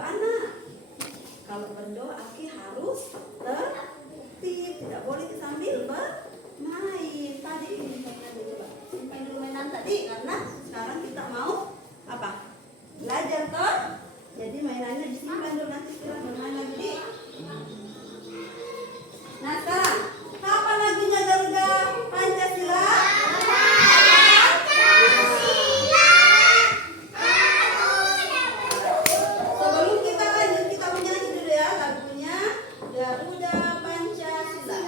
anak. Kalau berdoa Aki harus tertib, tidak boleh sambil bermain. Tadi ini simpan dulu mainan tadi karena sekarang kita mau apa? Belajar toh. Jadi mainannya disimpan dulu, nanti kita bermain lagi. Nah sekarang kapan lagunya Garuda Pancasila? Sebelum kita lanjut kita menyanyi dulu ya lagunya Garuda Pancasila.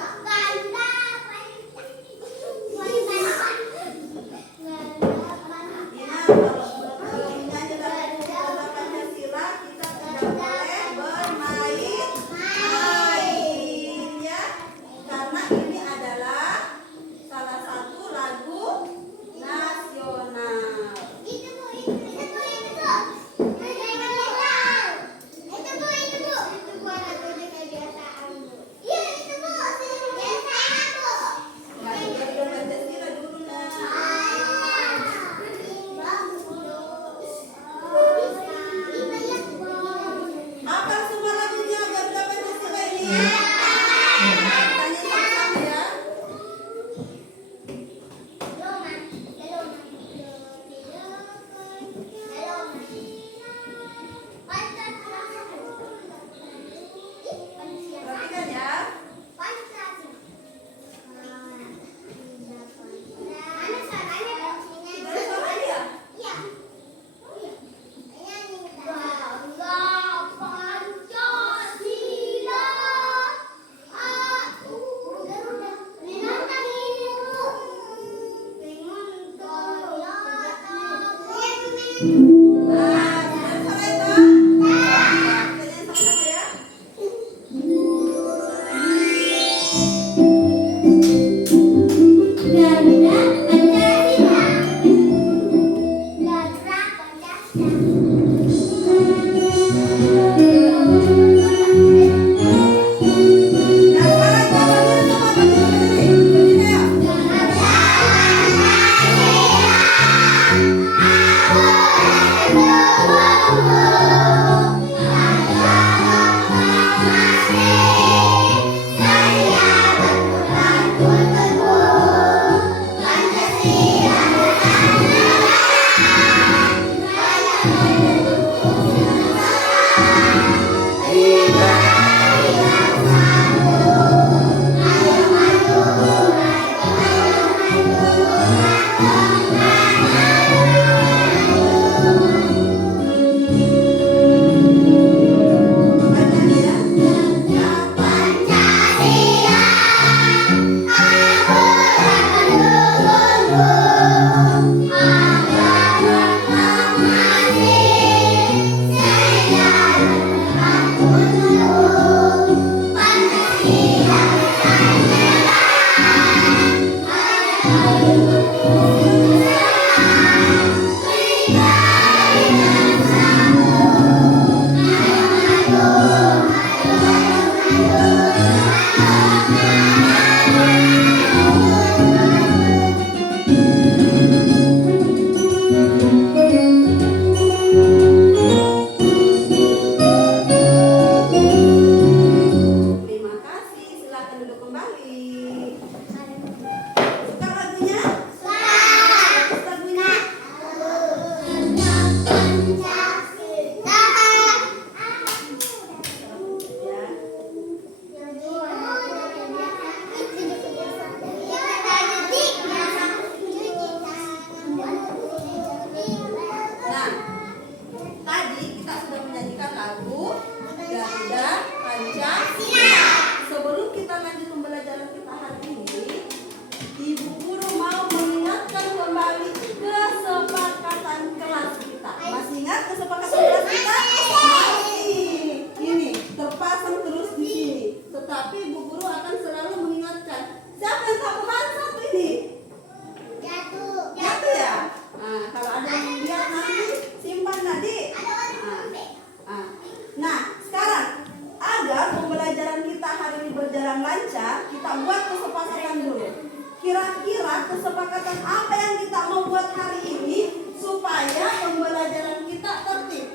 kesepakatan apa yang kita mau buat hari ini supaya pembelajaran kita tertib.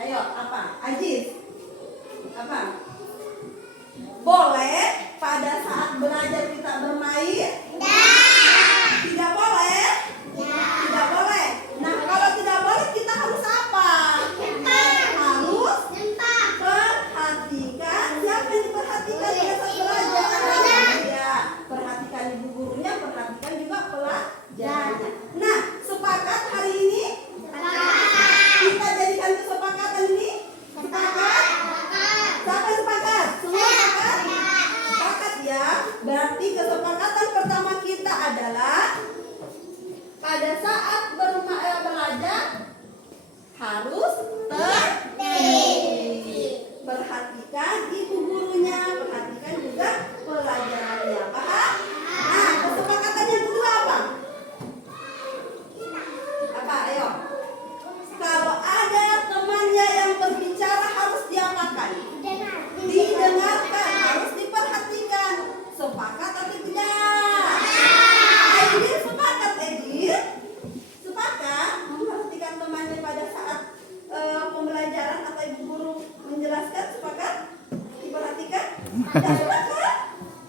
Ayo, apa? Ajis. perhatikan ibu gurunya, perhatikan juga pelajarannya. Paham? Nah, kesepakatan yang kedua apa? Apa? Ayo. Kalau ada temannya yang berbicara harus diapakan? Didengarkan, harus diperhatikan. Sepakat atau tidak? Edil sepakat, Edil? Sepakat memperhatikan temannya pada saat pembelajaran atau ibu guru menjelaskan. Sepakat? Diperhatikan? Tidak sepakat?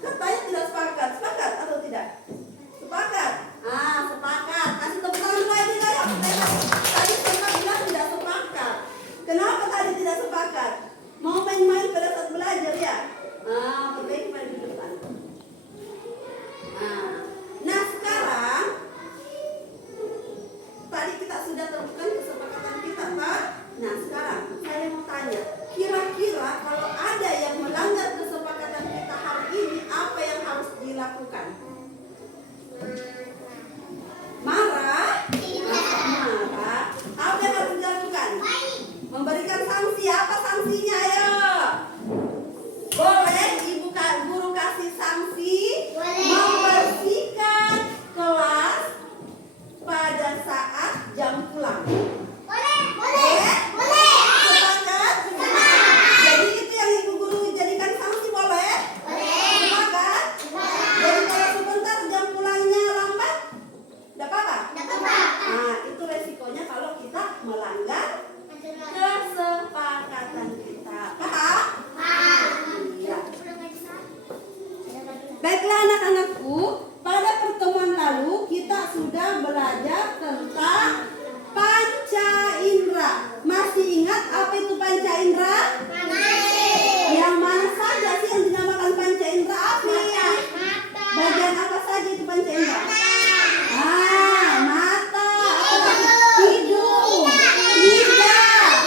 Katanya tidak sepakat. Sepakat atau tidak? Sepakat? Ah, sepakat. Kasih tepuk tangan lagi, ayo. Tadi sempat bilang tidak sepakat. Kenapa tadi tidak sepakat? Mau main-main pada saat belajar ya? Ah, perbaiki pada di depan. Nah, sekarang tadi kita sudah tentukan kesepakatan kita, Pak. Nah, sekarang saya mau tanya, kira-kira kalau ada yang melanggar kesepakatan kita hari ini, apa yang harus dilakukan? Marah? Marah. Apa yang harus dilakukan? Memberikan sanksi. Apa sanksinya? Ayo. Boleh ibu guru kasih sanksi? Membersihkan kelas pada saat jam pulang. Boleh? Sepakat? Jadi itu yang ibu guru jadikan sanksi, boleh? Sepakat? Jadi kalau sebentar jam pulangnya lambat, tidak apa-apa? Nah, itu resikonya kalau kita melanggar kesepakatan kita. Paham? Iya. Baiklah anak-anakku, pada pertemuan lalu kita sudah belajar tentang panca indera. Masih ingat apa itu panca indera? Yang mana saja sih yang dinamakan panca indera? Api. Bagian apa saja itu panca indera? Mata, hidung, lidah,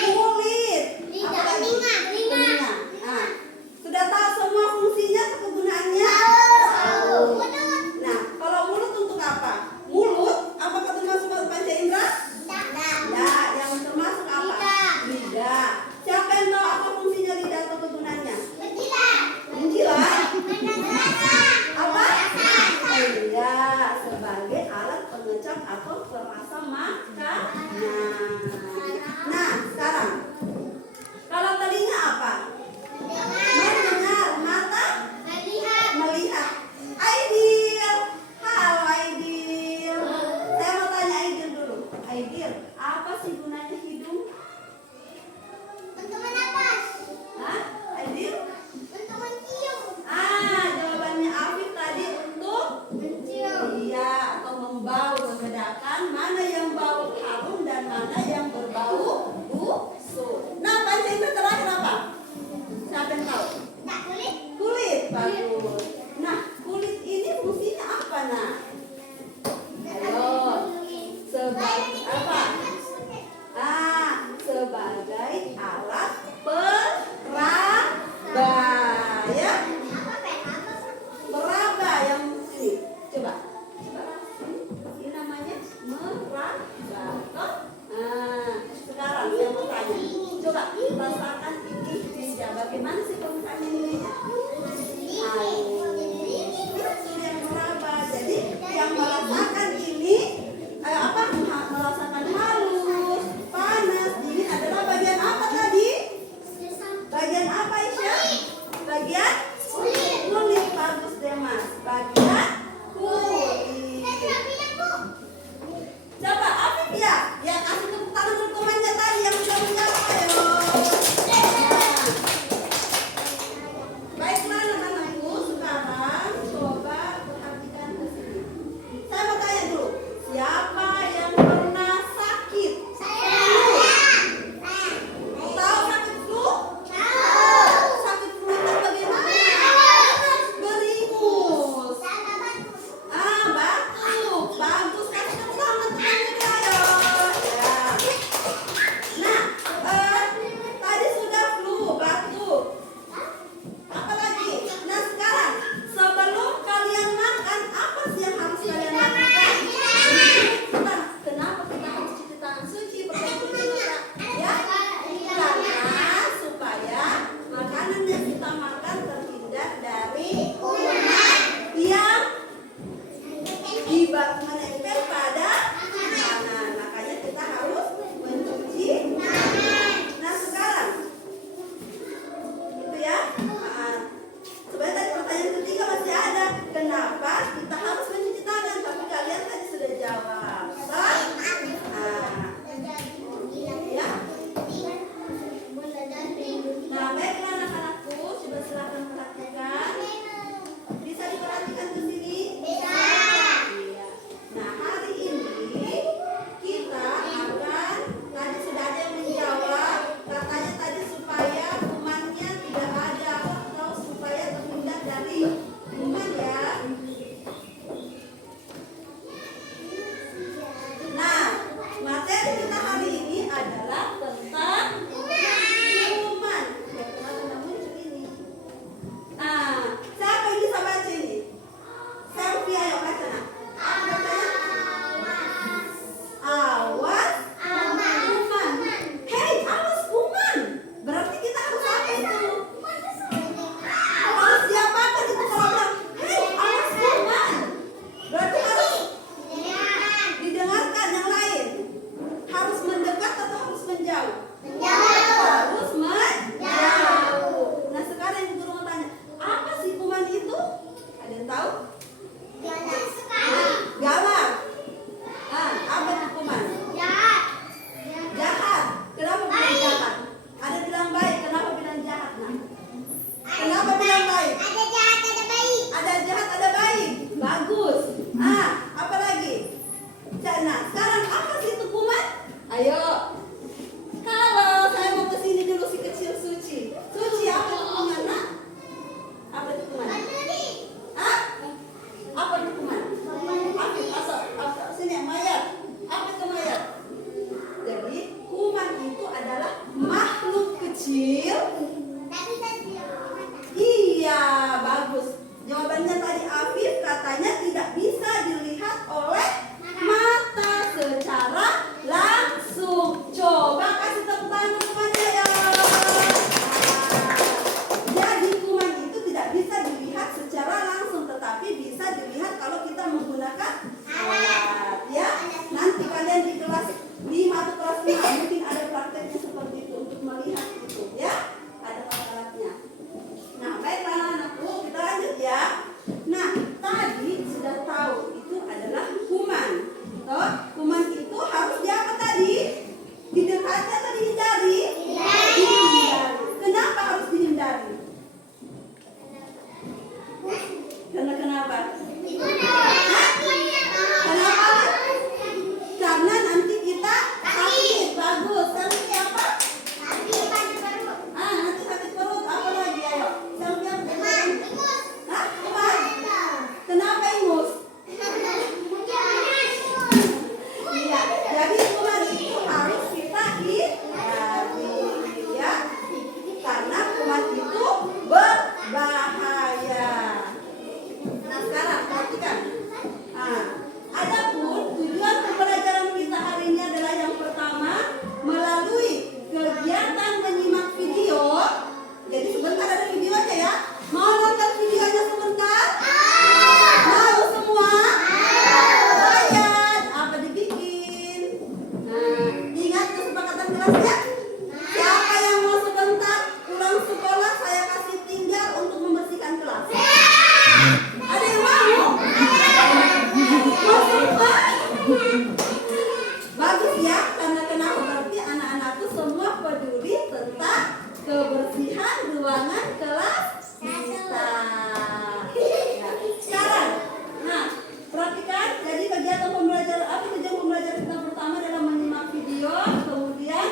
kulit, telinga. Sudah tahu semua fungsinya, kegunaannya? Nah, kalau mulut untuk apa? Mulut, apakah termasuk panca indera? Tidak. Yang termasuk apa? Lidah. Siapa yang tahu apa fungsinya lidah atau kegunaannya? Menjilat. Apa? Iya, sebagai alat pengecap atau perasa makanan. Nah, sekarang kalau telinga apa? Mendengar. Mata? Melihat. Aidil. Halo Aidil. Saya mau tanya Aidil dulu. Aidil, apa sih gunanya hidung? Hah? Aidil? Jawabannya Afif tadi untuk iya, atau membau, membedakan mana yang bau harum dan mana yang berbau busuk. Nah, panca indera terakhir apa? Siapa yang tahu? Kulit. Bagus. Nah, kulit ini fungsinya apa, Nak? Ayo. Sebagai apa? Sebagai alat peraba. Ya? Meraba yang ini. Coba. Ini namanya meraba. Sekarang saya mau tanya. Coba rasakan ini lidah. Bagaimana sih permukaan ininya? Itu yang meraba. Jadi yang merasakan ini merasakan halus, panas, dingin adalah bagian apa tadi? Bagian apa, Isya? Bagian kulit. Bagus deh, Mas. Bagian kulit. Coba Afif ya kasih tepuk tangan untuk temannya tadi yang sudah menjawab. Ayo. Baiklah anak-anakku, sekarang coba perhatikan ke sini. Saya mau tanya dulu, siapa yang pernah sakit? ruangan kelas kita. Ya. Sekarang, nah perhatikan. Jadi kegiatan pembelajaran kita pertama adalah menyimak video. Kemudian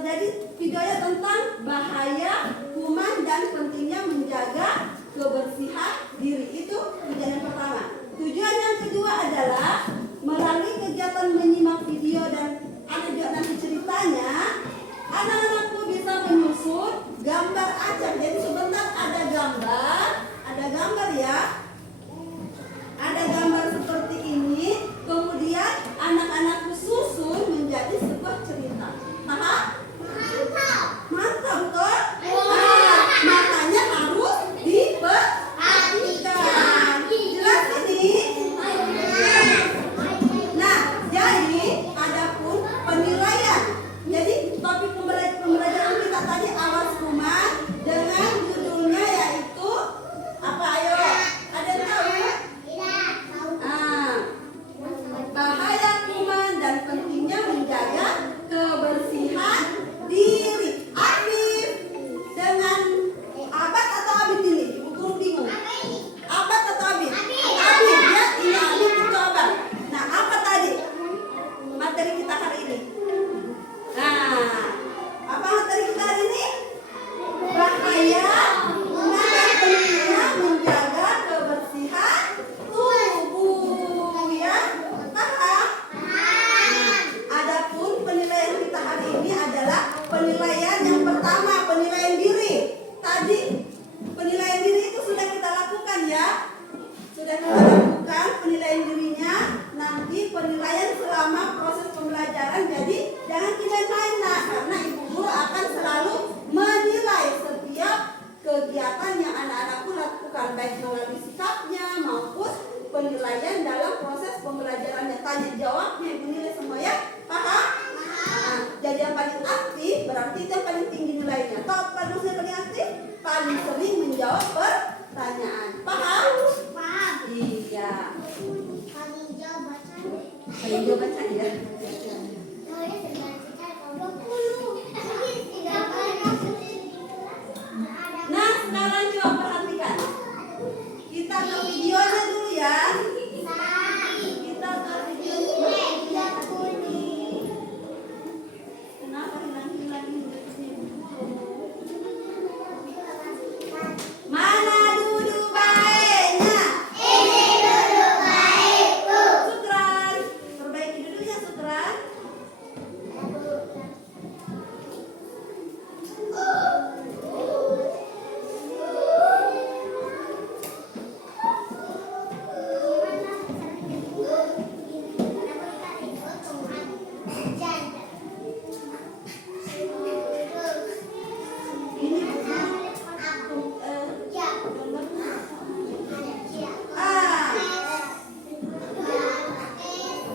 jadi videonya tentang bahaya kuman dan pentingnya menjaga kebersihan diri. Itu tujuan yang pertama. Tujuan yang kedua adalah melalui kegiatan menyimak video dan ada juga nanti ceritanya, anak-anakku bisa menyusun gambar acak. Jadi sebentar ada gambar ya. Ada gambar seperti ini. Kemudian anak-anakku susun menjadi sebuah cerita. Paham? Mantap betul? Nah, makanya harus diperhatikan. Jelas ini? Nah, jadi adapun penilaian. Jadi topik pembelajaran kita tadi awas kuman dengan judulnya yaitu apa? Ayo, ada yang tahu? Bahaya kuman dan pentingnya menjaga kebersihan diri. Afif, dengan abad atau abid ini? Ibu guru bingung. Abad atau abid? Abid ya, ini abid itu abad. Nah, apa tadi materi kita hari ini? Nah, apa materi kita hari ini? Bahaya kuman dan pentingnya menjaga kebersihan tubuh ya. Paham? Adapun penilaian kita hari ini adalah penilaian yang pertama, penilaian diri. Tadi penilaian diri itu sudah kita lakukan ya. Sudah kita lakukan penilaian dirinya. Nanti penilaian selama proses pembelajaran. Jadi jangan main-main karena ibu guru akan selalu menilai setiap kegiatan yang anak-anakku lakukan, baik melalui sikapnya maupun penilaian dalam proses pembelajarannya. Tanya jawabnya ibu nilai semua ya. Paham? Nah, jadi yang paling aktif berarti itu yang paling tinggi nilainya. Tahu apa maksudnya paling aktif? Paling sering menjawab pertanyaan. Paham? Paham. Iya. Paling jawab baca ya. Nah, sekarang coba perhatikan. Kita ke videonya dulu ya. Kita ke videonya. Kenapa hilang-hilang ini? Mana duduk baiknya? Ini duduk baik, Bu. Sukran. Perbaiki duduknya, Sukran.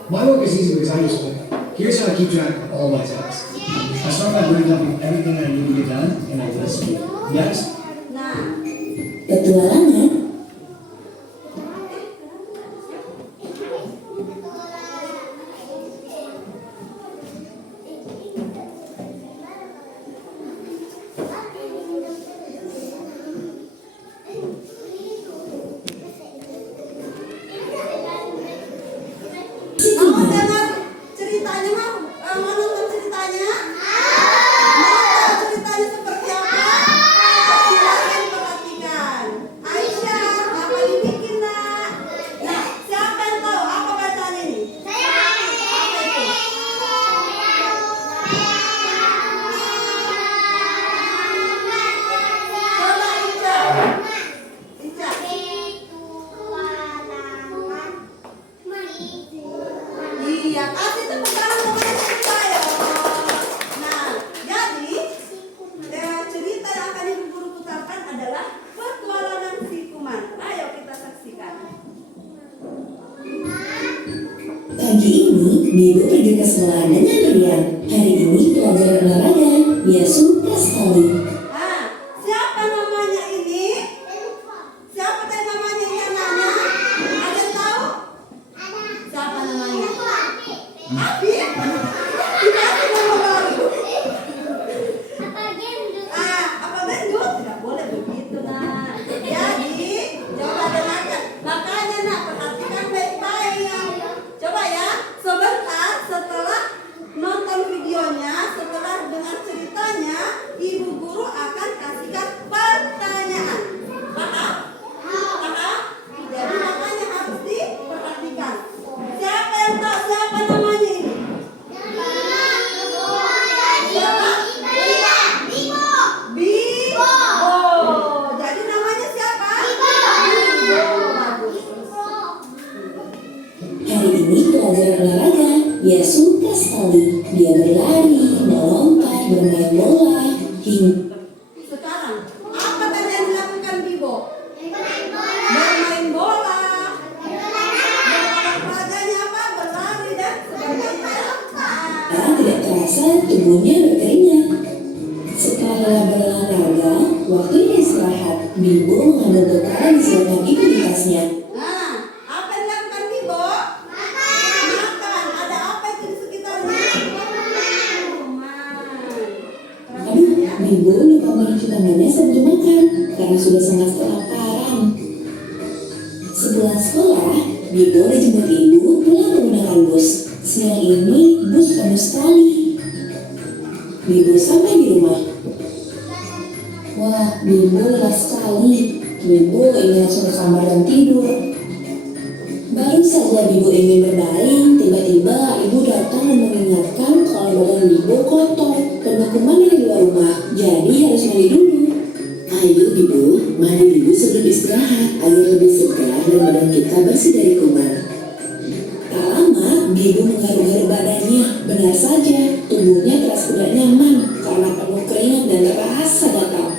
My work is easy because I use Quora. Here's how I keep track of all my tasks. I start by breakdown everything I need to get done, and I list it. Next, Petualangan. Mau dengar ceritanya mau nonton ceritanya? Mau tahu ceritanya seperti apa? Silakan perhatikan. Aisyah, apa dibikin nak? Nah, siapa yang tahu apa bacaan ini? Apa itu? Coba Ica. Ica. Iya, kasih tepuk tangan kepada kita ya. Nah, jadi cerita yang akan ibu guru putarkan adalah petualangan si kuman. Ayo kita saksikan. Pagi ini, Mio pergi ke sekolah dengan Rian. Hari ini pelajaran olahraga. Mia suka sekali. Nah, siapa namanya ini? Siapa tadi namanya ini anaknya? Ada yang tahu? Siapa namanya? Abi? Dikasih nama baru. Ah, pelajaran olahraga. Ia suka sekali. Dia berlari, melompat, bermain bola, hingga Sekarang, apa tadi yang dilakukan Bibo? Bermain bola. Olahraganya apa? Berlari dan sebagainya. tidak terasa tubuhnya berkeringat. Setelah berolahraga, waktunya istirahat. Bibo mengambil bekal di sebelah ibu di tasnya. Nah, apa yang dilakukan Bibo? Makan. Ada apa itu di sekitarnya? Aduh, Bibo lupa mencuci tangannya sebelum makan karena sudah sangat kelaparan. Sepulang sekolah, Bibo dijemput ibu pulang menggunakan bus. Siang ini bus penuh sekali. Bibo sampai di rumah. Wah, Bibo lelah sekali. Bibo ingin langsung ke kamar dan tidur. Baru saja Bibo ingin berbaring, tiba-tiba ibu datang dan mengingatkan kalau badan Bibo kotor, penuh kuman dari luar rumah, jadi harus mandi dulu. Ayo Bibo, mandi dulu sebelum istirahat agar lebih segar dan badan kita bersih dari kuman. Tak lama, Bibo menggaruk-garuk badannya. Benar saja, tubuhnya terasa tidak nyaman karena penuh keringat dan terasa gatal.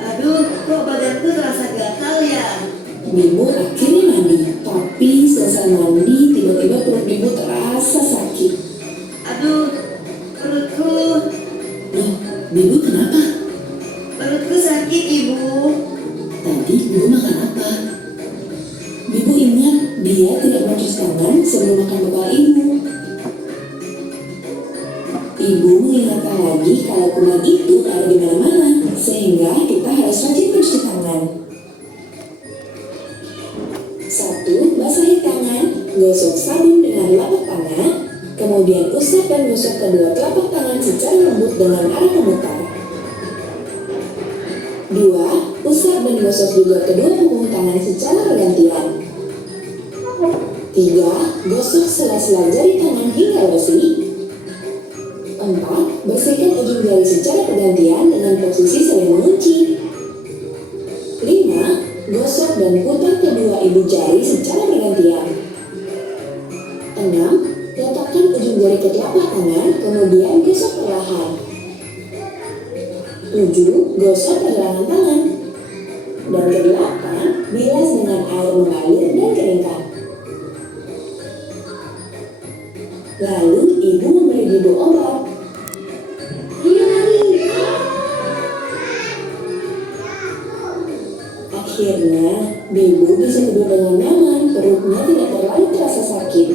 Aduh, kok badanku terasa gatal ya? Bibo akhirnya mandi, tapi selesai mandi tiba-tiba perut Bibo terasa sakit. Aduh, perutku. Loh, Bibo kenapa? Perutku sakit, Ibu. Tadi Bibo makan apa? Bibo ingat dia tidak mencuci tangan sebelum makan bekal ibu. Ibu mengingatkan lagi kalau kuman itu ada di mana-mana, sehingga kita harus rajin mencuci tangan. 1. Basahi tangan, gosok sabun dengan telapak tangan, kemudian usap dan gosok kedua telapak tangan secara lembut dengan arah memutar. 2. Usap dan gosok juga kedua punggung tangan secara bergantian. 3. Gosok sela-sela jari tangan hingga bersih. 4. Bersihkan ujung jari secara bergantian dengan posisi saling mengunci. 5. Gosok dan putar kedua ibu jari secara bergantian. 6. Letakkan ujung jari ke telapak tangan, kemudian gosok perlahan. 7. Gosok pergelangan tangan. Dan ke-8, bilas dengan air mengalir dan keringkan. Lalu ibu memberi Bibo obat. Akhirnya, Bibo bisa tidur dengan nyaman, perutnya tidak terlalu terasa sakit.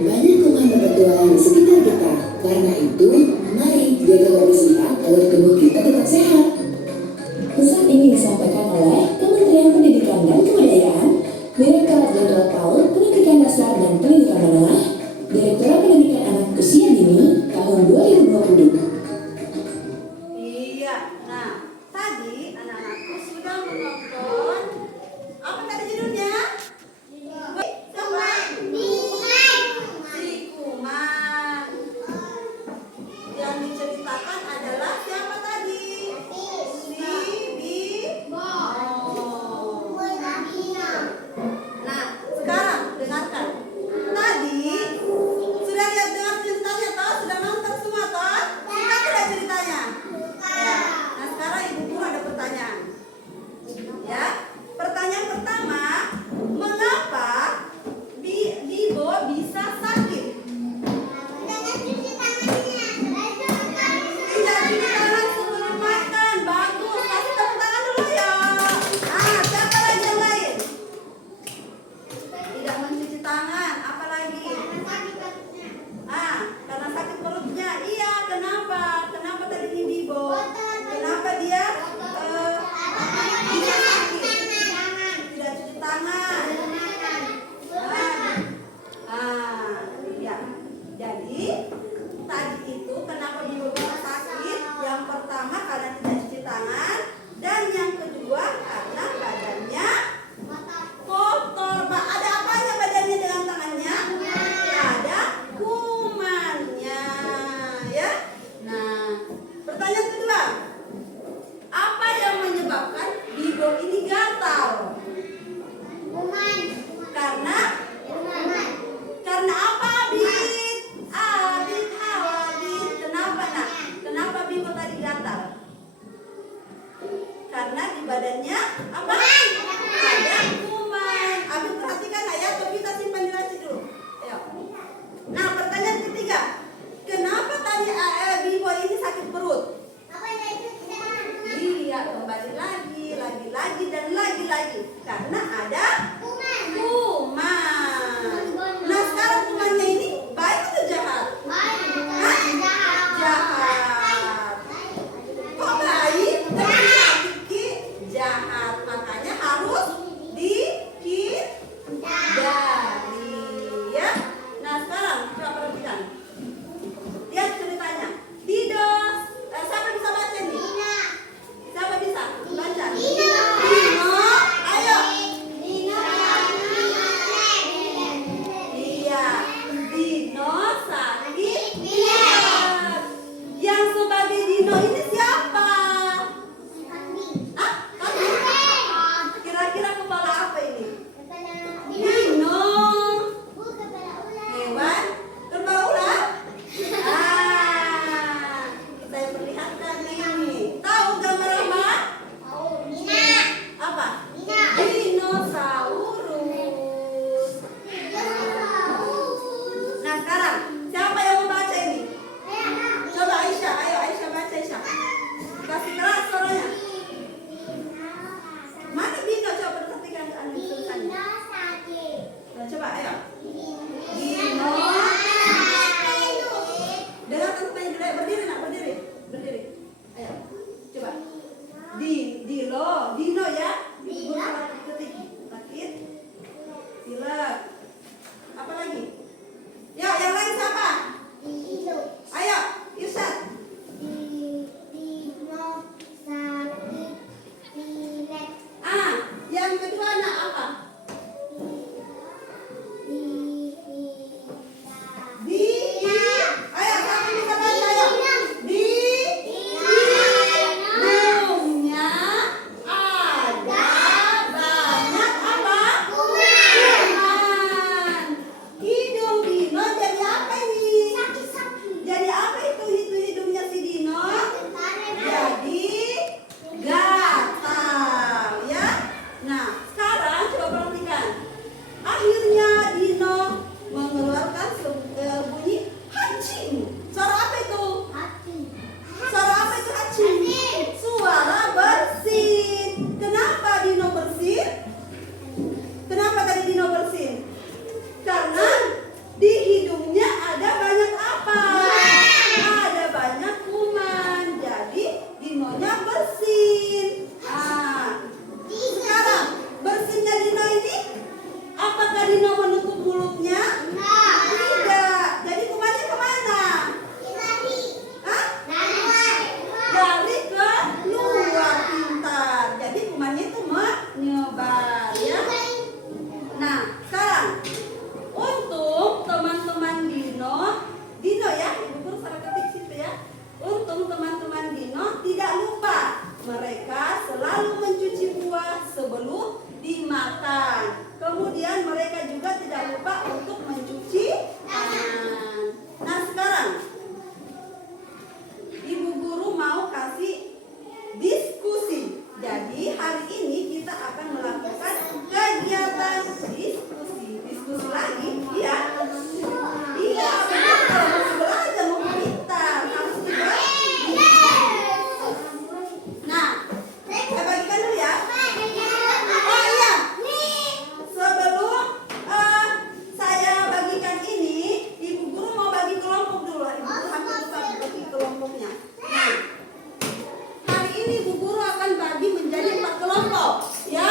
Banyak kuman berpetualang di sekitar kita. Karena itu, mari jaga kebersihan agar tubuh kita tetap sehat. Pesan ini disampaikan oleh Kementerian Pendidikan dan Kebudayaan, Direktorat Jenderal PAUD, Pendidikan Dasar dan Pendidikan Menengah, Direktorat Pendidikan Anak Usia Dini, tahun 2020. Iya, nah tadi anak-anakku sudah menonton apa tadi judulnya? Si kuman. Dino ini siapa? Ah, kambing. Kira-kira kepala apa ini? Dino. Hewan kepala ular. Saya perlihatkan ini. Tahu gambar apa? Apa? Dinosaurus. Nah sekarang siapa yang membaca ini? Coba Aisyah, ayo Aisyah baca Aisyah. Kasih keras suaranya. Mana Dino? Coba perhatikan tulisannya. Nah, coba ayo. Dino. Dengarkan supaya dulu. Berdiri nak, berdiri. Berdiri. Ayo. Coba. Dino ya. Guru ketik. Takit. Silat. Apa lagi? Ya, yang lain siapa? Ayo, Irsyad. Yang kedua nak apa? Ayo, siapa bisa baca ayo? Hidungnya ada banyak apa? Kuman. Hidung Dino jadi apa ini? Jadi apa itu hidungnya si Dino? Jadi gatal ya. Nah sekarang coba perhatikan. Akhirnya Dino mengeluarkan bunyi hancing. Suara apa itu? Suara apa itu hancing? Suara bersin. Kenapa Dino bersin? Kenapa tadi Dino bersin? Karena di hidungnya ada banyak apa? Ada banyak kuman. Jadi Dinonya bersin. Sekarang bersinnya Dino ini, apakah Dino menutup mulutnya? Tidak. Jadi kumannya kemana? Lari ke luar, pintar. Jadi kumannya itu menyebar ya. Nah sekarang untuk teman-teman Dino ya, ibu guru salah ketik situ ya. Untuk teman-teman Dino tidak lupa, mereka selalu mencuci buah sebelum dimakan. Kemudian mereka juga tidak lupa untuk mencuci tangan. Nah sekarang ibu guru mau kasih diskusi. Jadi hari ini kita akan melakukan kegiatan diskusi. Diskusi lagi, iya? Iya, betul. Harus belajar, mau pintar, harus dibagi. Nah, saya bagikan dulu ya. Oh iya, sebelum saya bagikan ini, ibu guru mau bagi kelompok dulu. Ibu guru hampir lupa bagi kelompoknya. Nah, hari ini ibu guru akan bagi menjadi 4 kelompok, ya.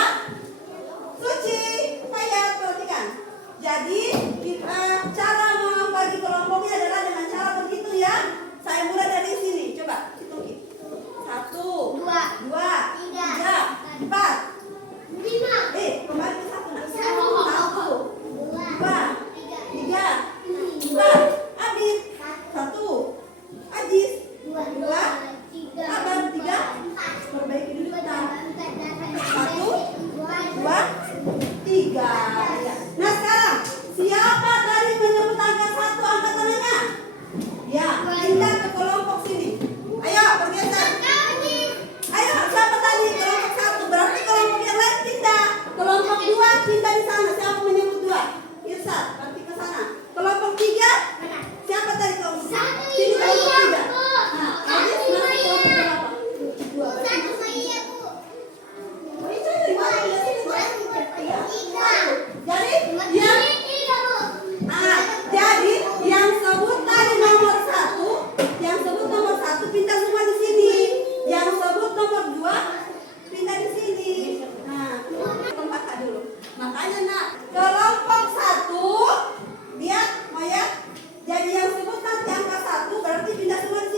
Suci, saya perhatikan. Jadi cara membagi kelompoknya adalah dengan cara begitu ya. Saya mulai dari sini. Coba hitung. 1, 2, 3, 4. Kembali ke 1 nak. 1, 2, 3, 4. Abid 1. Ajis 2. Abang 3. Perbaiki dulu kita. 1, 2, 3. Ya. Nah sekarang siapa tadi menyebut angka 1 angkat tangannya? Ya, pindah ke kelompok sini. Ayo bergeser. Ayo siapa tadi kelompok 1? Berarti kelompok yang lain pindah. Kelompok 2 pindah di sana. Siapa menyebut 2? Irsyad, berarti ke sana. Kelompok 3? Siapa tadi kelompok? Sini kelompok 3. Nah, Adis masuk kelompok berapa? 2. Jadi yang sebut tadi nomor 1 pindah semua di sini. Yang sebut nomor 2 pindah di sini. Nah, tempat dulu. Makanya nak kelompok 1 lihat mau ya. Jadi yang sebut nanti angka 1 berarti pindah semua di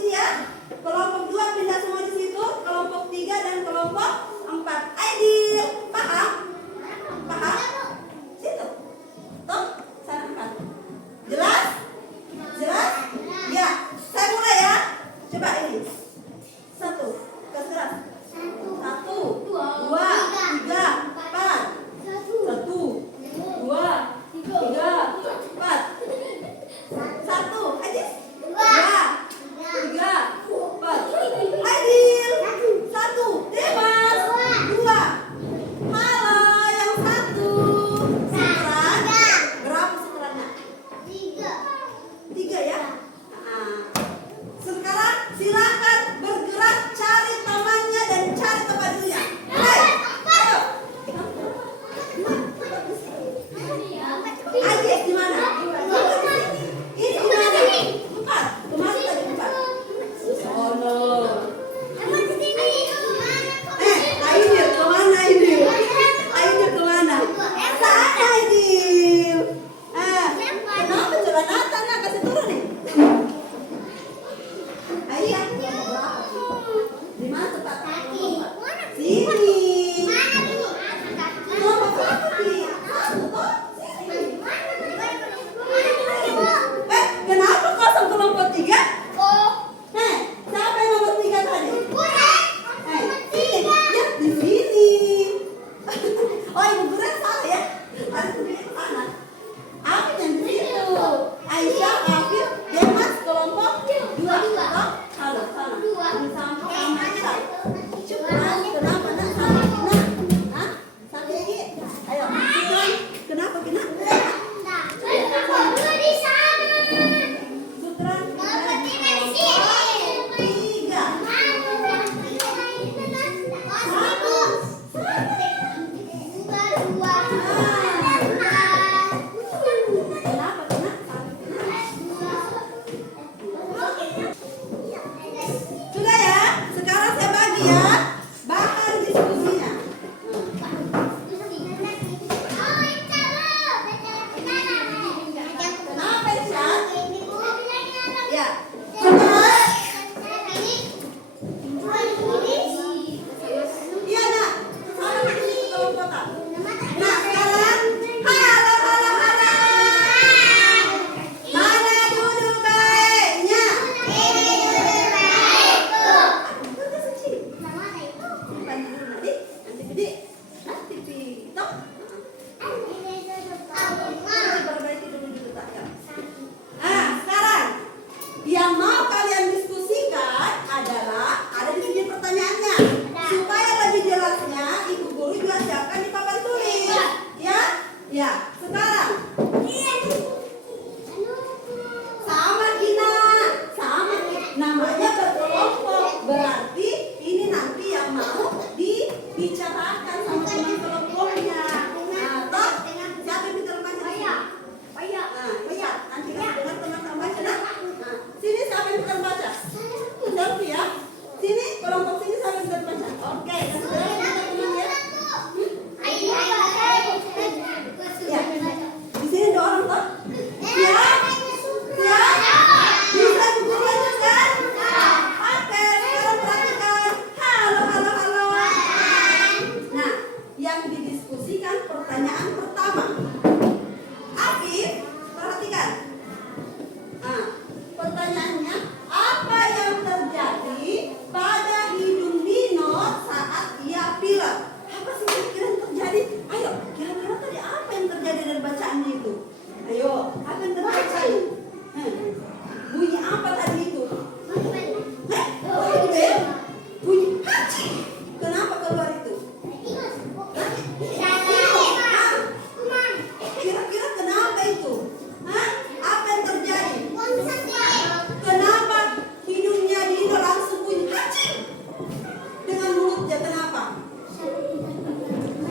Yang mau kalian diskusikan adalah ada di sini pertanyaannya. Supaya lebih jelasnya, ibu guru juga siapkan di papan tulis. Ya, ya. Sekarang sama Gina, sama namanya berkelompok. Berarti ini nanti yang mau dibicarakan sama teman kelompoknya. Nah, toh siapa yang bisa baca? Nah, bisa. Nanti kalau dengar teman-teman baca. Nah, sini siapa yang bisa baca? Jawab ya. Sini kelompok sini siapa yang bisa baca? Oke, kasih teman-teman ya. Ya. Di sini ada orang toh? Ya. Ya. Bisa buku lanjutkan? Oke, sekarang perhatikan. Halo, halo, halo. Nah, yang didiskusikan pertanyaan pertama. Afif, perhatikan. Nah, pertanyaannya, apa yang terjadi pada hidung Dino saat ia pilek? Apa sih kira-kira yang terjadi? Ayo, kira-kira tadi apa yang terjadi dari bacaannya itu? Ayo, apa yang terjadi? Bunyi apa tadi itu? Bunyi haci. Kenapa keluar itu? Kira-kira kenapa itu? Hah? Apa yang terjadi? Kenapa hidungnya Dino langsung bunyi haci? Dengan mulutnya kenapa?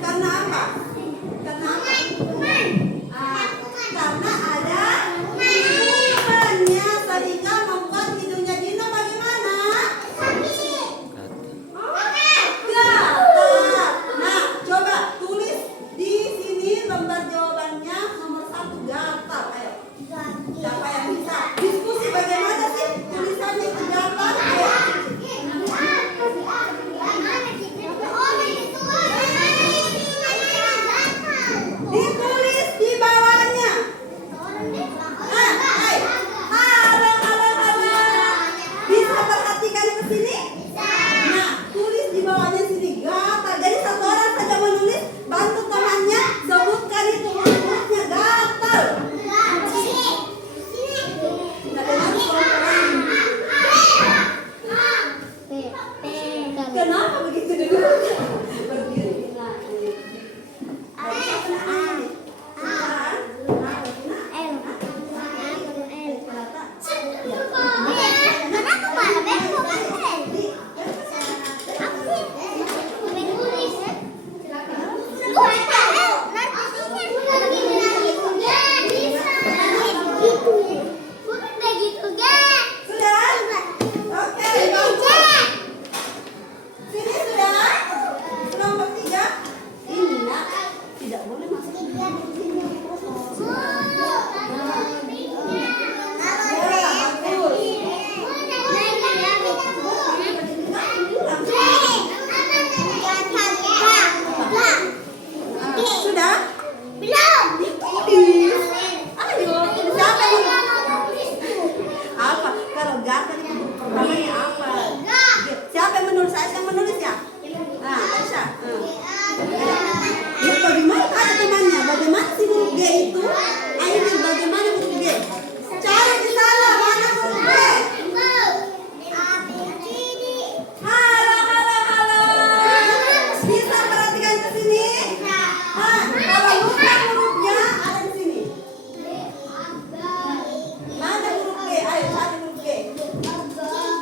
Karena apa? Karena apa? Karena ada kumannya sehingga membuat hidungnya Dino bagaimana? Gatal. Nah, coba tulis di sini lembar jawabannya nomor 1 gatal. Ayo. Siapa yang bisa? Diskusi bagaimana sih tulisannya itu gatal? Ayo. Ditulis di bawahnya. Hai. Halo, halo, halo. Bisa perhatikan ke sini? Nah, tulis di bawahnya sini gatal. Jadi satu orang saja menulis, bantu temannya sebutkan itu mulutnya gatal. Nah, dengan kelompok lain. Kenapa begitu dulu? Berdiri. Nah, ini. Sudah? Oke. Sini sudah? Kelompok 3. Ini nak tidak boleh masuk ke dalam sini. Sudah? Belum. Ditulis. Ayo, siapa yang apa? Kalau gatal itu pertamanya apa? Siapa yang menulis? Saya yang menulis ya? Nah, Aisyah. Ini bagaimana ada temannya? Bagaimana sih huruf G itu? Ayo, bagaimana huruf G? Cari di sana, mana huruf G? Halo, halo, halo. Bisa perhatikan ke sini? Nah, kalau lupa hurufnya ada di sini. Mana huruf G? Ayo cari huruf G.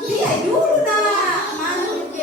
Lihat dulu nak. Mana huruf G?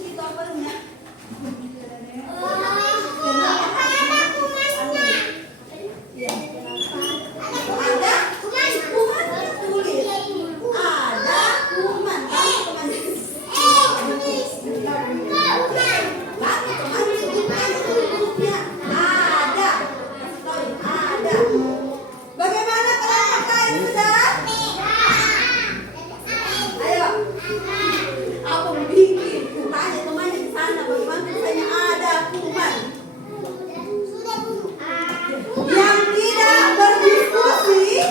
cuci kopernya. Ada kuman tulis. Ada kuman. Ada. Bagaimana kelompok lain sudah? Ayo. Aku bikin. Tanya temannya di sana bagaimana tulisannya ada kuman. Yang tidak berdiskusi,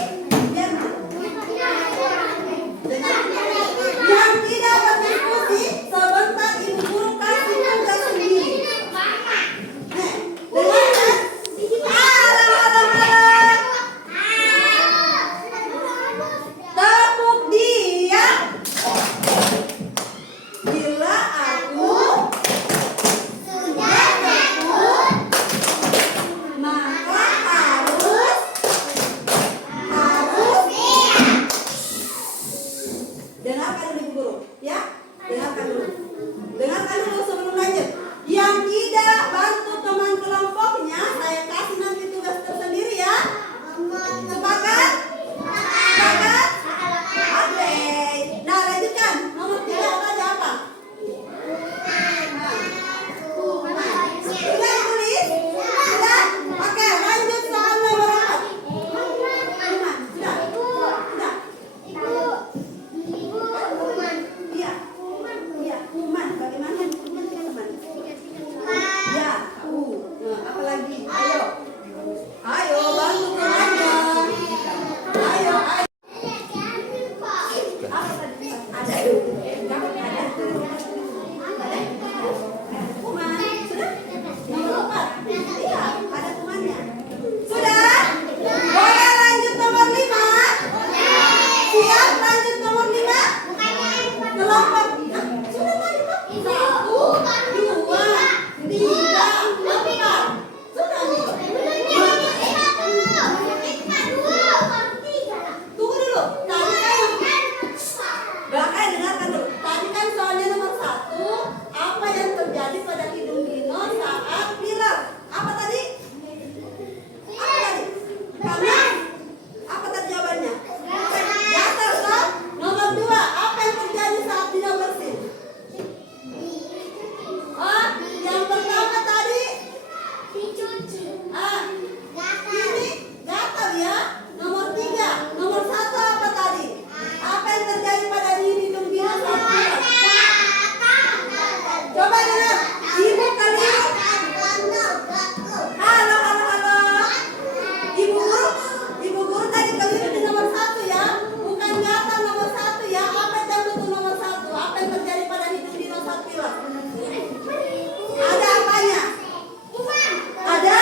yang tidak berdiskusi, sebentar ibu guru kasih tugas sendiri. Tepuk dia. Bila aku sudah takut, maka harus dengarkan dulu ibu guru, ya, dengarkan dulu sebelum lanjut. Yang tidak bantu teman kelompoknya, saya kasih nanti tugas tersendiri ya. Sepakat? Sepakat? Oke. Nah lanjutkan. Nomor 3 tadi apa? Sudah tulis? Sudah? Oke, lanjut soal nomor 4. Kuman. Sudah? Sudah? Iya. Iya, kuman. Bagaimana kuman teman-teman? Ya, apa lagi? Ayo. Ayo bantu temannya. Ayo. Apa tadi? Ada. Kuman. Sudah? Nomor 4. Iya, ada kumannya. Sudah? Boleh lanjut nomor 5? Siap lanjut nomor 5? Kelompok. Sudah tadi Pak? 1, 2, 3, 4. Sudah nih. Tunggu dulu. Bahkan dengarkan dulu. Tadi kan soalnya nomor 1, apa yang terjadi pada hidung Dino saat pilek? Apa tadi? Apa tadi? Karena apa tadi jawabannya? Gatal toh? Nomor 2, apa yang terjadi saat Dino bersin? Yang pertama tadi ini gatal ya. Nomor 3, nomor 1 apa tadi? Apa yang terjadi pada hidung Dino saat pilek? Coba dengar. Ibu kalian. Halo. Ibu guru tadi kalian di nomor 1 ya. Bukan gatal nomor 1 ya. Apa yang betul nomor 1? Apa yang terjadi pada hidung Dino saat pilek? Ada apanya? Ada?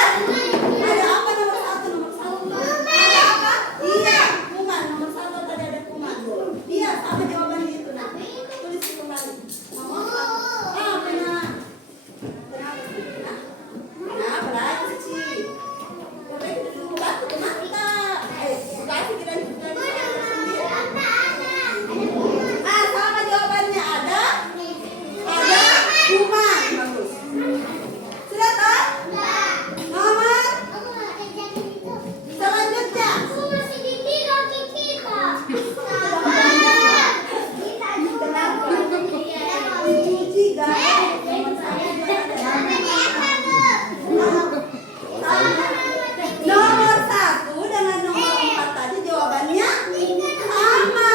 Ada apa nomor 1? Nomor 1. Ada apa? Iya, kuman. Nomor 1 tadi ada kuman. Iya, sama jawabannya itu. Nah, tulis kembali. Nomor 1. Benar. Kenapa lagi sih? Kasih kita sendiri. Sama jawabannya ada kuman. Bagus. Sudah tak? Nomor selanjutnya. Dicuci guys. Nomor 1 dengan nomor 4 tadi jawabannya sama.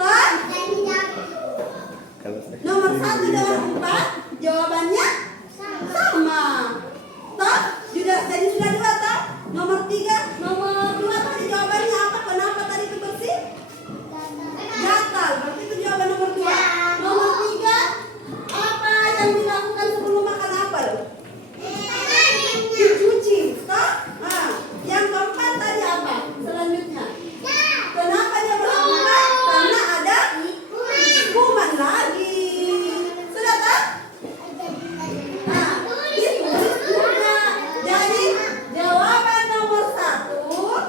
Toh? Nomor 1 dengan 4 jawabannya sama. Toh? Jadi sudah 2 toh? Nomor 3, nomor 2 tadi jawabannya apa? Kenapa tadi itu bersih? Gatal. Berarti itu jawaban nomor 2. Nomor 3, apa yang dilakukan sebelum makan apel? Dicuci. Toh? Nah, yang keempat tadi apa? Selanjutnya. Kenapa dia melakukan? Karena ada kuman lagi. Sudah tak? Nah, itu juga. Jadi jawaban nomor 1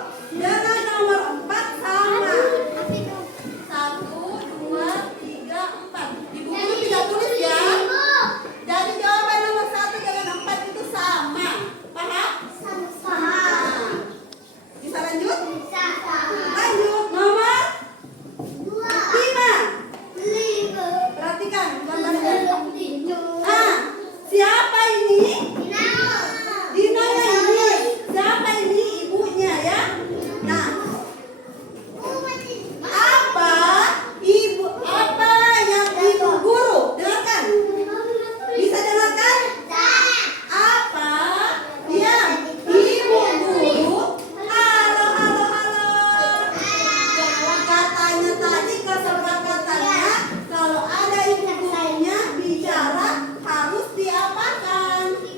Ah, siapa ini? Dinanya ini. Siapa ini? Ibunya ya. Nah, apa yang ibu guru? Dengarkan. Bisa dengarkan? Apa yang ibu guru? Halo, halo, halo. Katanya tadi kesepakatannya kalau ada ibu gurunya bicara harus diapakan?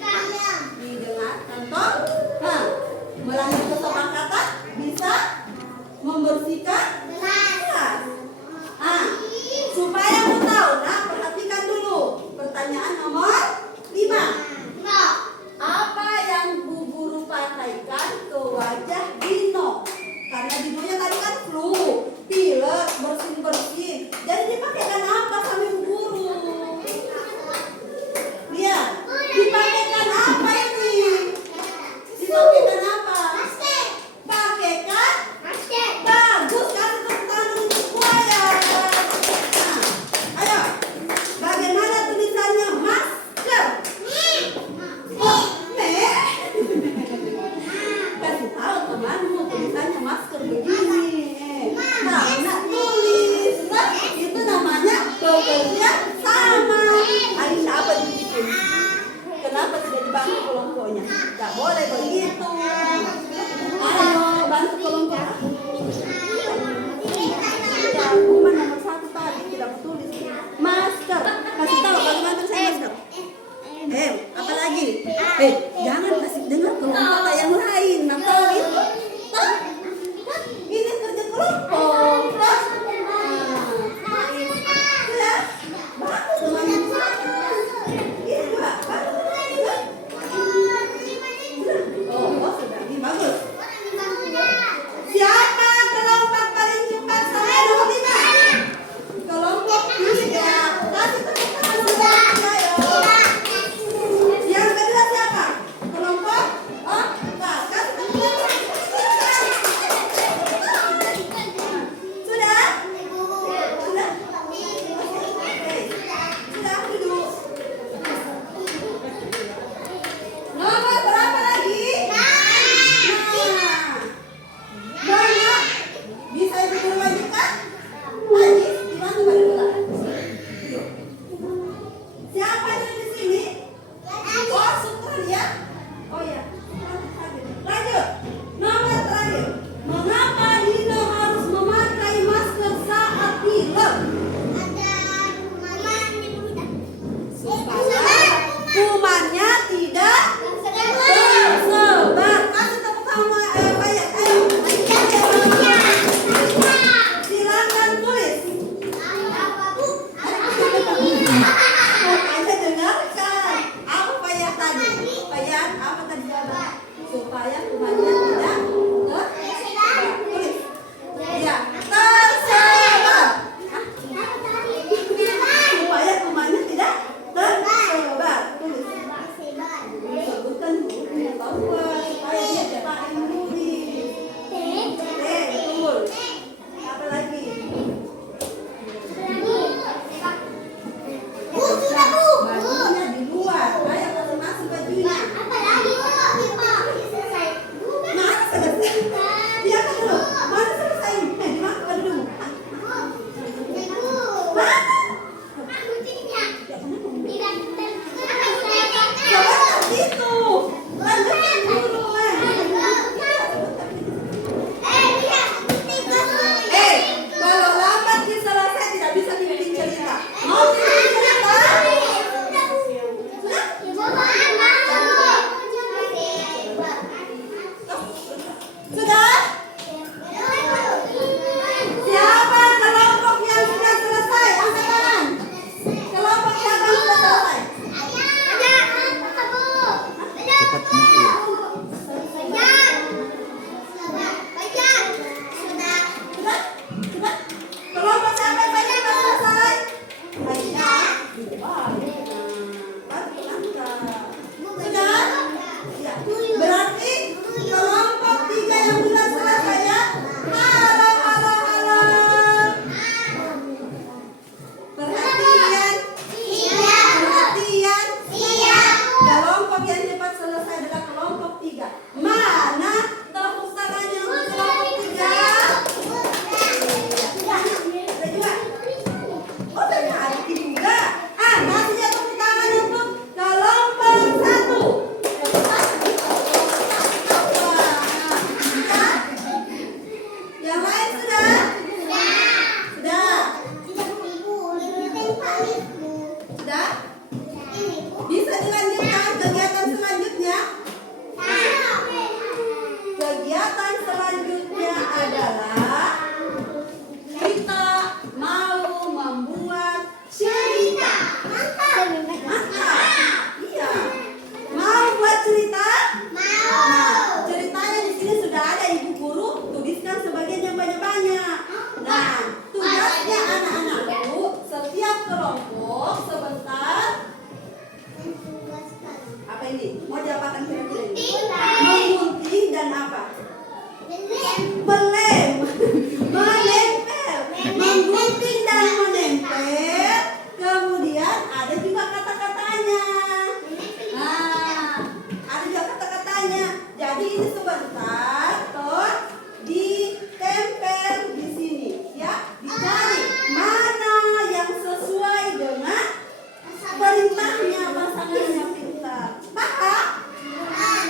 perintahnya pasangannya pintar. Paham?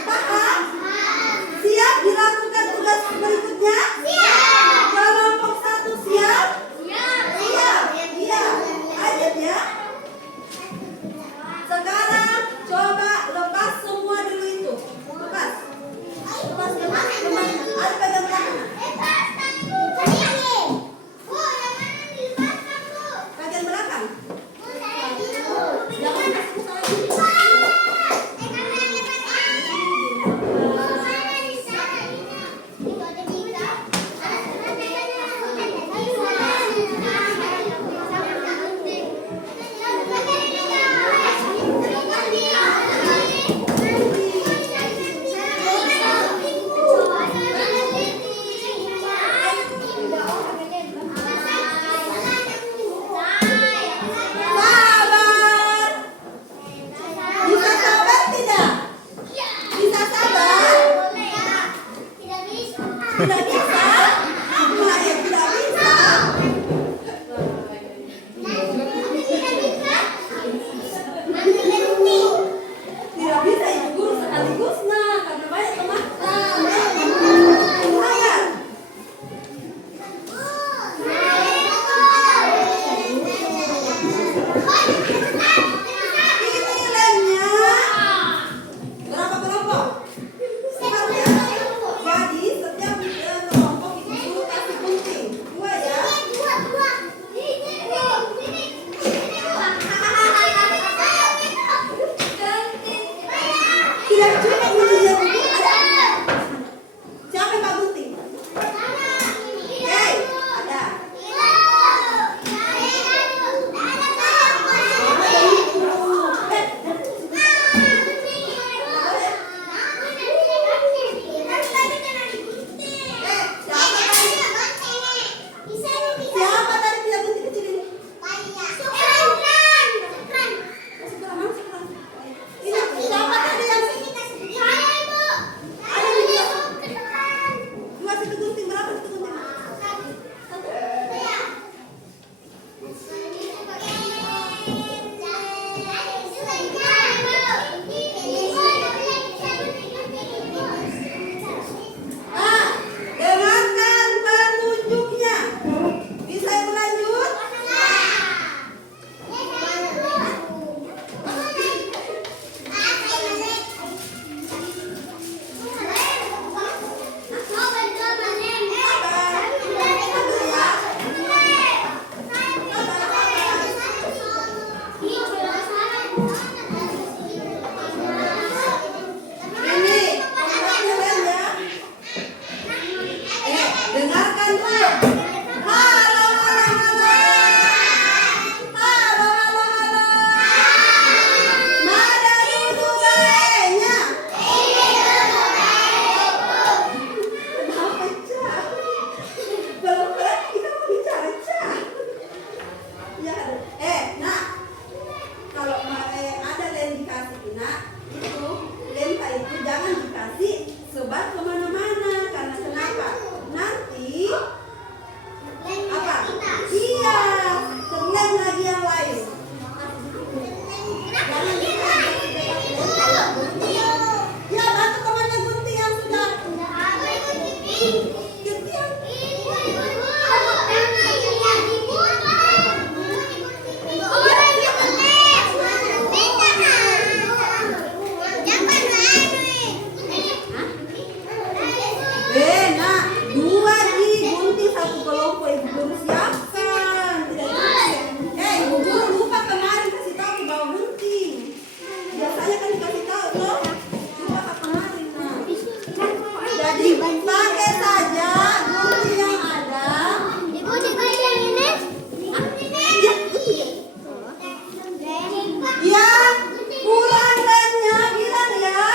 Paham? Siap dilakukan tugas berikutnya? Siap. Kelompok 1 siap? Siap. Iya. Lanjut ya. Sekarang coba lepas semua dulu itu. Lepas. Lepas teman-teman. Ada pegang tangan. Bagian belakang. Jangan kasih salah. Sabar. Bisa sabar tidak? Bisa sabar? Tidak bisa? Apa yang tidak bisa? Tidak bisa ibu guru sekaligus nah karena banyak teman. Saya. Ini lemnya. Berapa kelompok? Seperti apa? Jadi setiap kelompok ibu guru kasih gunting 2 ya. Tidak cuma gunting ibu guru ada. Siapa yang pak gunting? Hei, ada. Siapa tadi tidak gunting kecil ini? Masuk kurang, masuk kurang. Ini siapa tadi yang ada dua situ gunting berapa situ gunting? Dengarkan petunjuknya. Bisa ibu lanjut? Ini pokoknya Len ya. Dengarkan dulu. Halo, halo, halo. Halo, halo, halo. Mana duduk baiknya? Kenapa, Cak? Belum berani kita mau bicara, Cak. Ya, nak. Kalau ada lem dikasih, nak, itu lem itu jangan dikasih sebar kemana-mana. Karena kenapa? Nanti apa? Iya, terlem lagi yang lain. Jangan dikasih. Ya, bantu temannya gunting yang sudah. Gunting. Nak, 2 digunting 1 kelompok ibu guru siapkan. Tidak ibu guru lupa kemarin kasih tahu bawa gunting. Biasanya kan dikasih tahu toh. Lupa kemarin. Nah. Jadi pakai saja gunting yang ada. Ya, pulang lemnya bilang ya.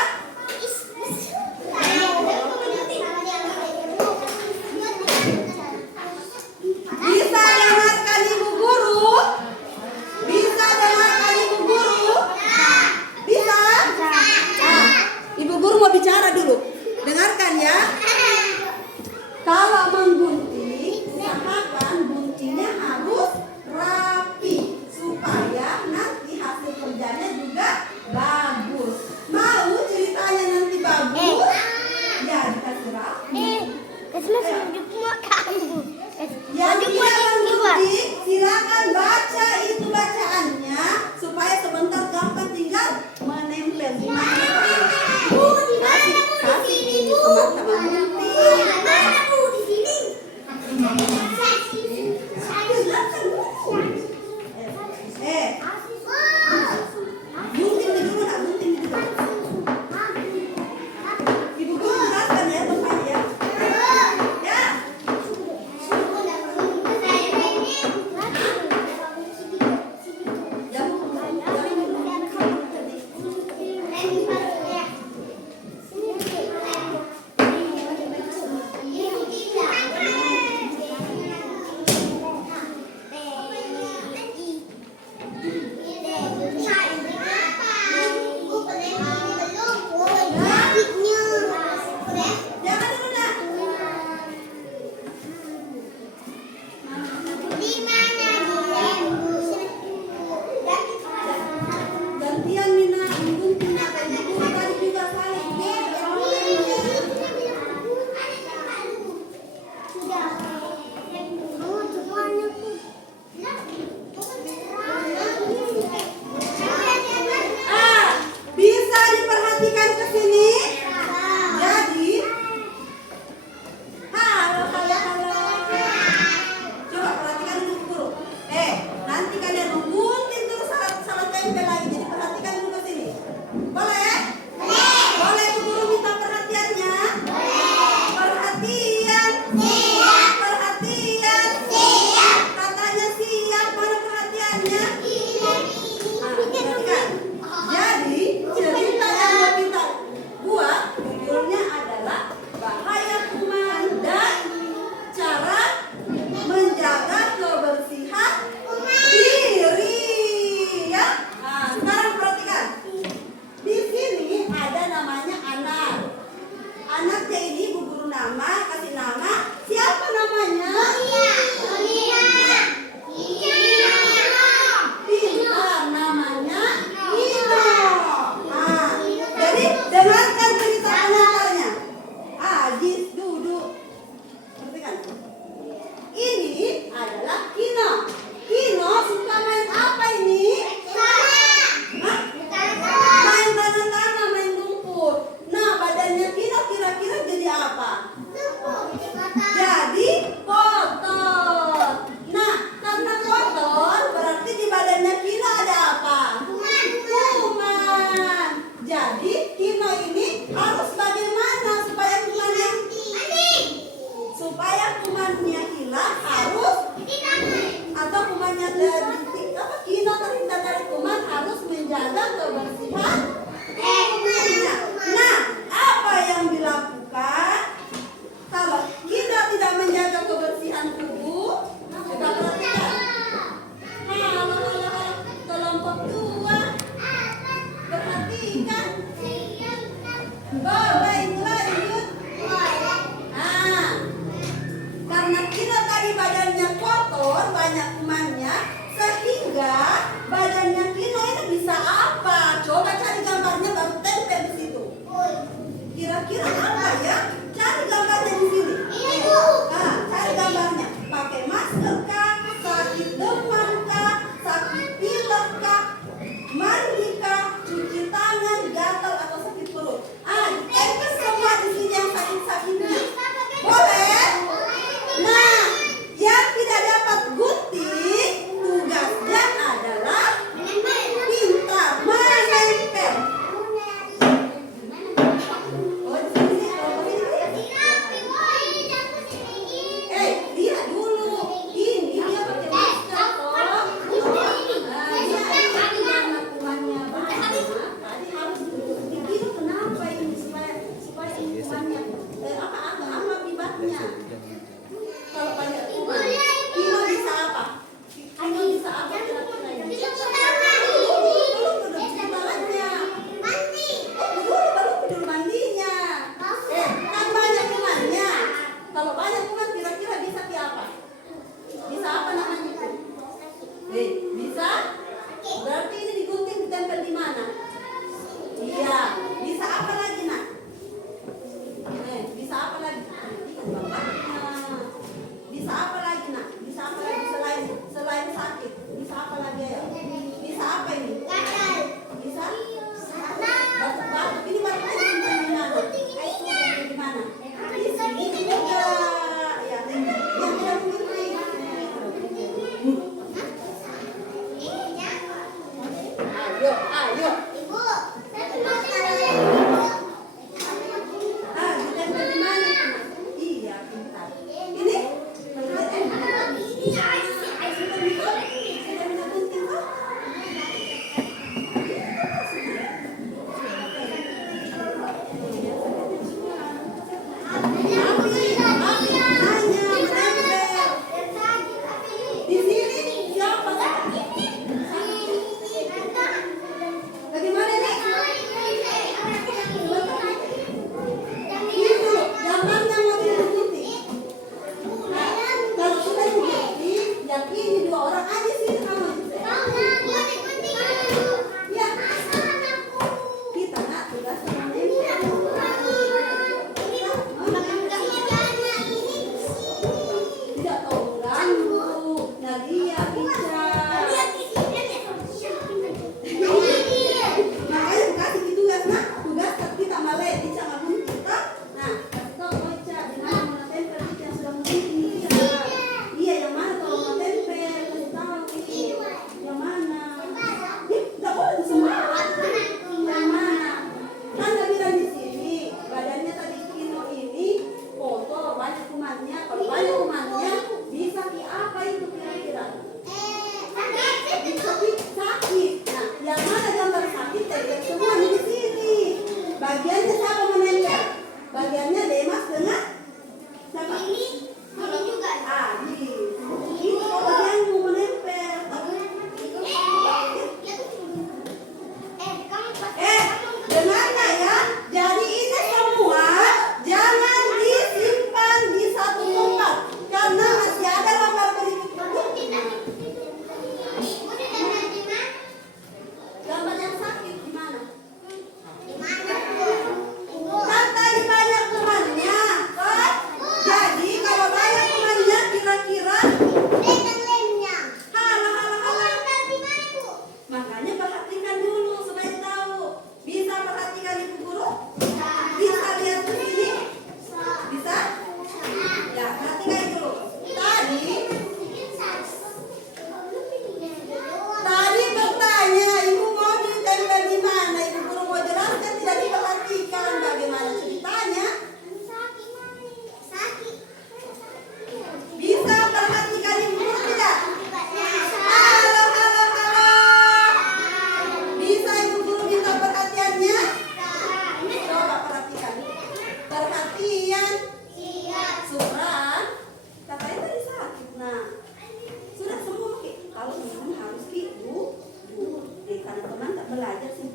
Bisa dengarkan ibu guru? Bisa dengarkan ibu guru? Bisa? Nah, ibu guru mau bicara dulu. Dengarkan ya. Kalau menggunting, usahakan guntingnya harus rapi supaya nanti hasil kerjanya menjaga kebersihan tubuhnya. Nah, apa yang dilakukan kalau kita tidak menjaga kebersihan tubuh? Coba perhatikan. Halo, kelompok 2, perhatikan. Boleh lanjut. Nah, karena kita tadi badannya kotor, banyak kumannya, sehingga badannya kita ini bisa apa? Coba cari gambarnya baru tempel di situ. Kira-kira apa ya? Cari gambarnya di sini. Nah, cari gambarnya. Pakai masker kah? Sakit demam kah? Sakit pilek kah? Mandi kah? Cuci tangan, gatal atau sakit perut? Tempel semua di sini yang sakit-sakitnya. Boleh? Nah, yang tidak dapat gunting, tugasnya adalah pintar menempel. Oh, di sini, lihat dulu. Ini dia pakai masker kok. Karena kumannya banyak, tadi harus begini. Kenapa ini supaya kumannya apa akibatnya? Kalau banyak kuman, Kino bisa apa? Kino bisa apa kira-kira ini? Belum cuci tangannya. Baru tidur mandinya. Kan banyak kumannya. Kalau banyak kuman kira-kira bisa apa? Bisa apa namanya itu? Bisa? Berarti ini digunting ditempel di mana? Iya. Bisa apa lagi nak? Bisa apa lagi? Bisa apa lagi nak? Bisa apa lagi selain sakit? Bisa apa lagi ya? Bisa apa ini? Bisa? Batuk-batuk. Ini batuknya simpan di mana? Di mana? Di sini juga. Ya, yang tidak mengerti. Ayo. Ditempel di mana itu? Iya, pintar. Ini? Di sini siapa? Bagaimana nih? Ini dulu, gambarnya mau digunting. Kalau sudah digunting, yang ini 2 orang aja sini kamu. Ya, kita nak tugas tidak tahu ganggu. Nadia bisa. Makanya kasih tugas nak, tugas kita malah bisa nggak kita. Nah, kasih tahu baca di mana mau tempel itu yang sudah mungkin iya yang mana kalau mau tempel kasih tahu yang mana. Nggak boleh semua. Yang mana? Kan nggak bilang di sini badannya tadi Kino ini kotor banyak kumannya. Kalau banyak kumannya bisa apa itu kira-kira? Sakit. Nah, yang mana gambar sakit? Lihat semua di sini. Bagiannya siapa menempel? Bagiannya Demas dengan siapa? Ini juga. Ini bagianmu menempel. Dengarnya ya. Jadi ini semua jangan disimpan di satu tempat karena masih ada lembar berikutnya. Gambar yang sakit di mana? Kan tadi banyak temannya.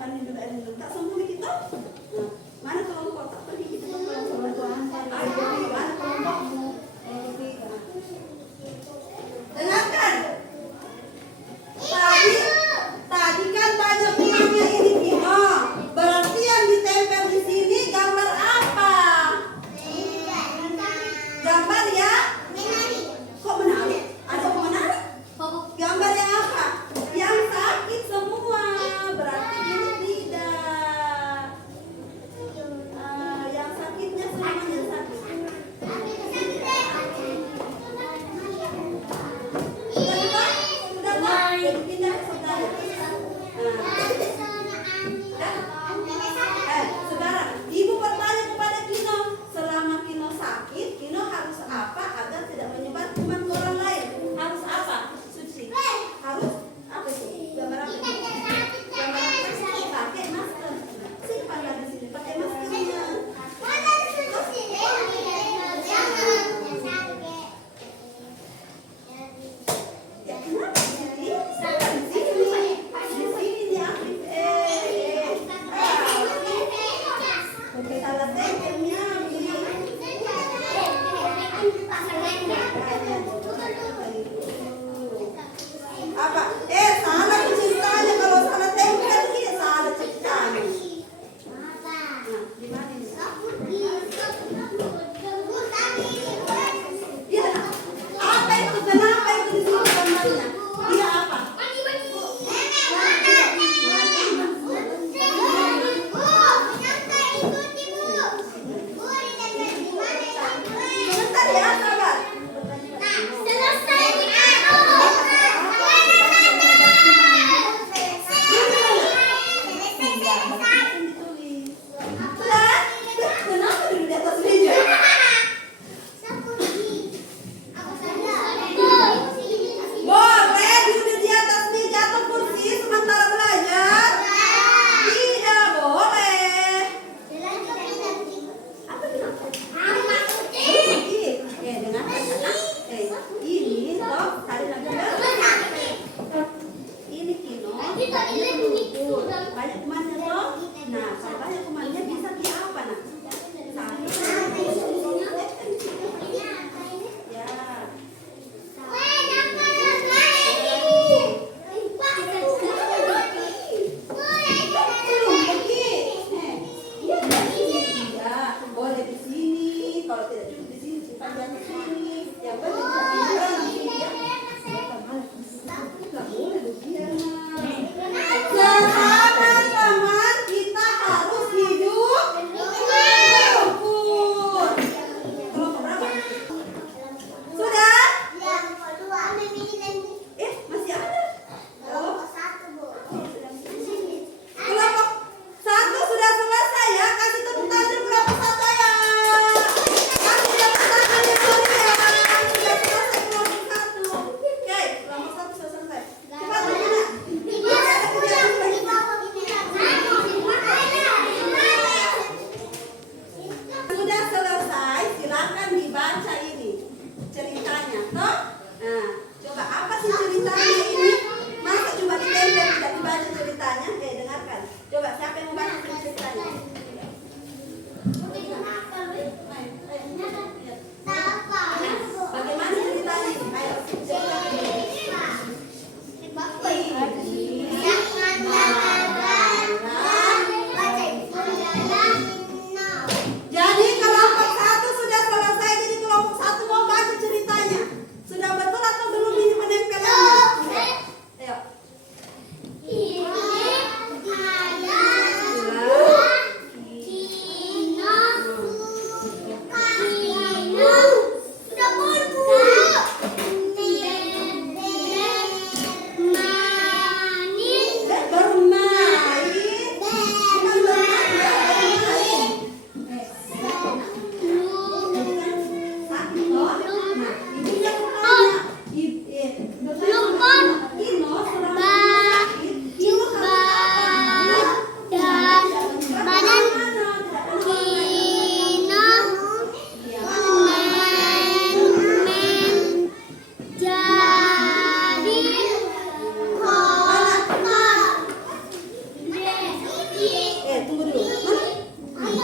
Sandi dulu, tak semua kita. Nah, mana kelompok tak pergi kita ke kelompok. Ayo, mana kelompokmu? Dengarkan. Tadi kan banyak bilangnya ini Bimo. Berarti yang ditempel di sini gambar apa? Gambar ya? Kok menarik? Ada yang menarik? Gambar yang apa? Yang sakit semua. Berarti ini tidak.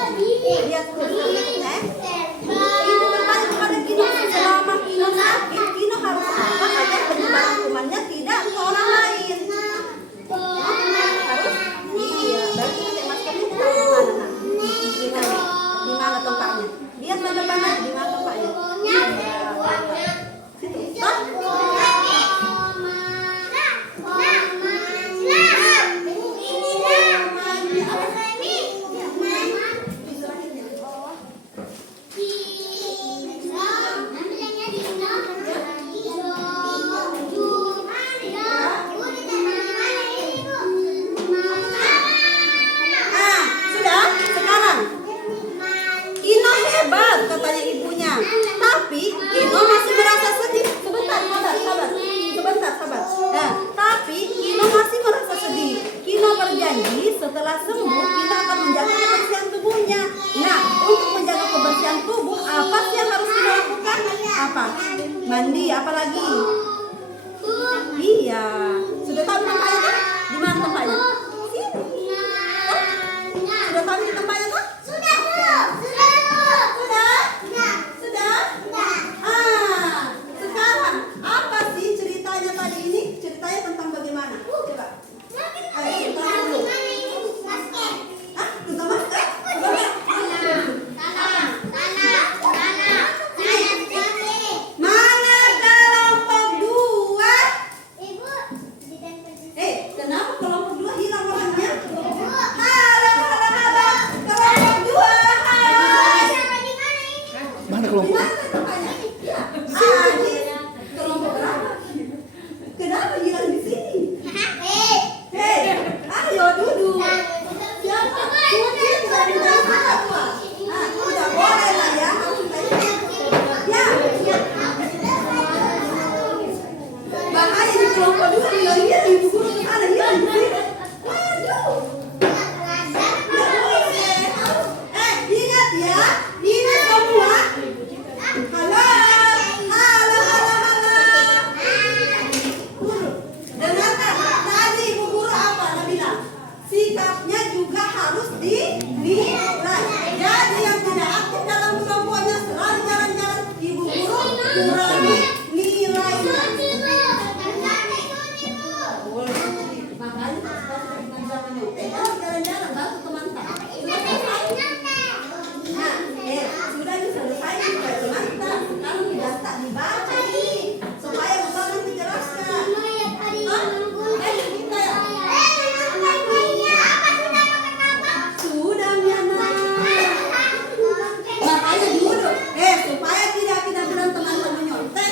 Lihat terus berikutnya. Ibu bertanya kepada Kino, selama Kino sakit, Kino harus apa agar penyebaran kumannya tidak ke orang lain? Harus, iya. Berarti pakai masker ini tahu di mana, nak? Di mana tempatnya? Lihat ke depan aja, di mana tempatnya? Situ. Stop. Katanya ibunya, tapi Kino masih merasa sedih. Sebentar, sabar. Tapi Kino masih merasa sedih. Kino berjanji setelah sembuh Kino akan menjaga kebersihan tubuhnya. Nah, untuk menjaga kebersihan tubuh apa sih yang harus Kino lakukan? Apa? Mandi, apa lagi? Iya, sudah tahu tempatnya kan? Di mana tempatnya? Sini. Sudah tahu di tempatnya kan? Sudah. Sekarang apa sih ceritanya tadi ini? Ceritanya tentang bagaimana? Coba. Ayo, kita dulu. Tentang masker? Mana kelompok 2? Kenapa kelompok 2 hilang orangnya? Halo. Kelompok 2. Mana kelompok? Kelompok berapa? Kenapa hilang di sini? Hei, ayo duduk. Siapa? Udah boleh lah ya. Ya. Bahaya di kelompok 2 hilang ibu guru ada hilang di sini. Waduh. Ingat ya, ini semua. Halo. Guru, dengarkan tadi ibu guru apa dia bilang? Sikapnya juga harus dinilai. Jadi yang tidak aktif dalam kelompoknya selalu jalan-jalan, ibu guru kurangi nilainya. Makanya jalan-jalan bantu teman-teman. Sudah diselesai juga teman-teman. Sekarang tidak tak dibaca ini supaya Bapak nanti jelaskan. Sudah Miana. Makanya dulu supaya tidak bilang teman-teman nyontek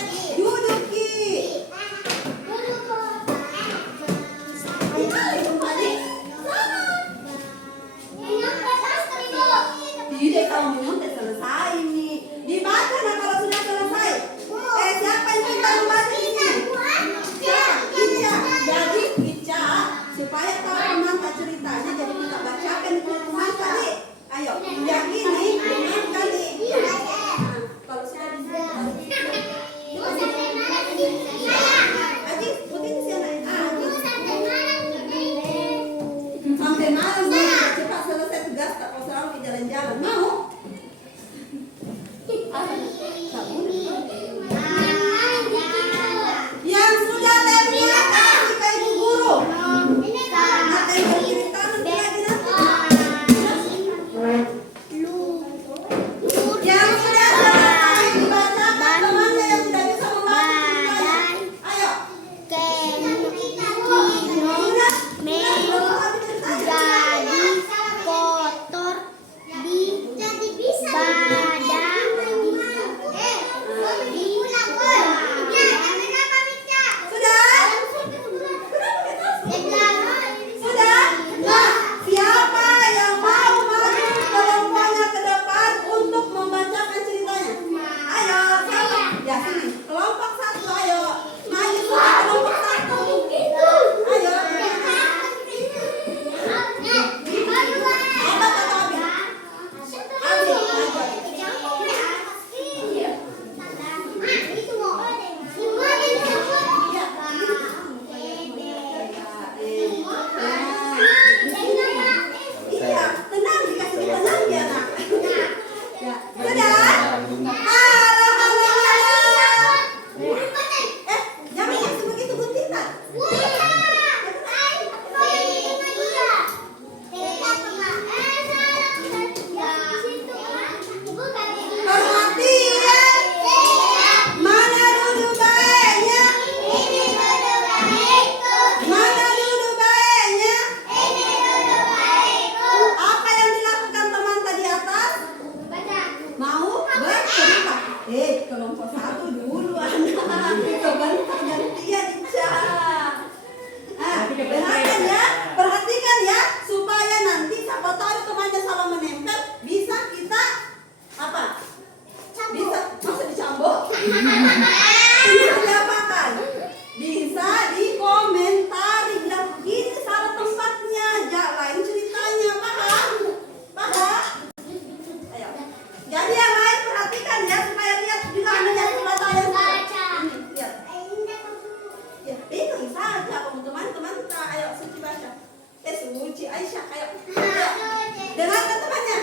Dengarkan temannya.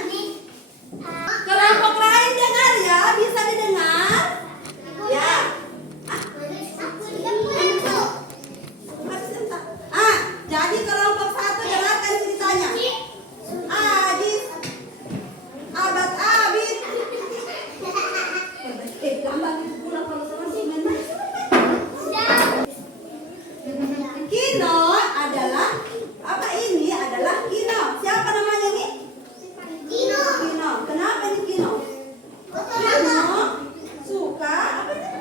Kelompok lain dengar ya, bisa didengar? Ya. Jadi kelompok satu dengarkan ceritanya. Adis, abad abid. Lambat itu pulang kalau sama si main-main. Kino adalah apa ini? Adalah Kino. Siapa namanya ini? Kino. Kenapa ini Kino? Kino suka apa itu?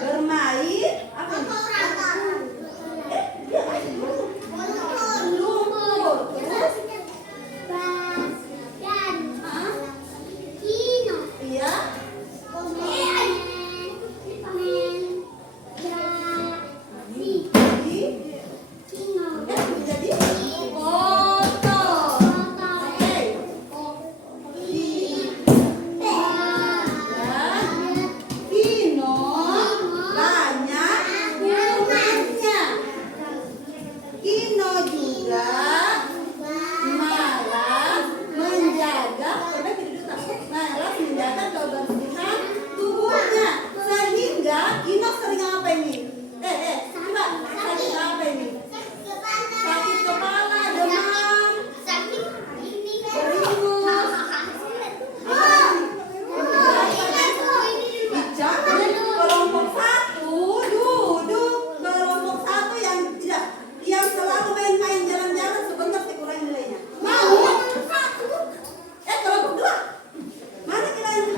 Bermain apa? Lumpur. Terus? Iya. Jadi kotor. Oke. Kino banyak kumannya. Kino juga malas menjaga kebersihan tubuhnya, sehingga Kino sering apa ini? Coba sakit apa ini? Sakit kepala, demam, beringus. Jangan kelompok satu duduk, kelompok satu yang selalu main-main jalan-jalan sebentar dikurangi nilainya. Mau? Kelompok dua. Mana nilainya?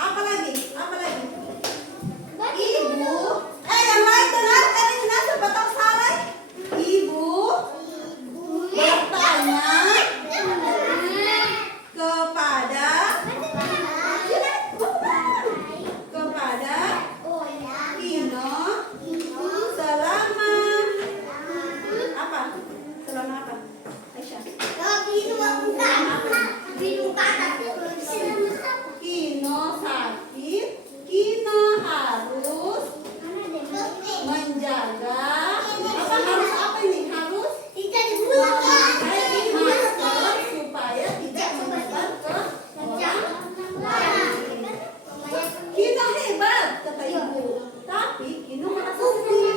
Apa lagi? Ibu, yang lain dengarkan ini, siapa tahu salah. Ibu bertanya kepada Kino selama apa? Selama apa? Aisyah. Kino sakit, Kino harus menjaga apa ini? Harus masker supaya tidak menyebar ke orang lain. Kino hebat, kata ibu. Tapi Kino merasa sedih.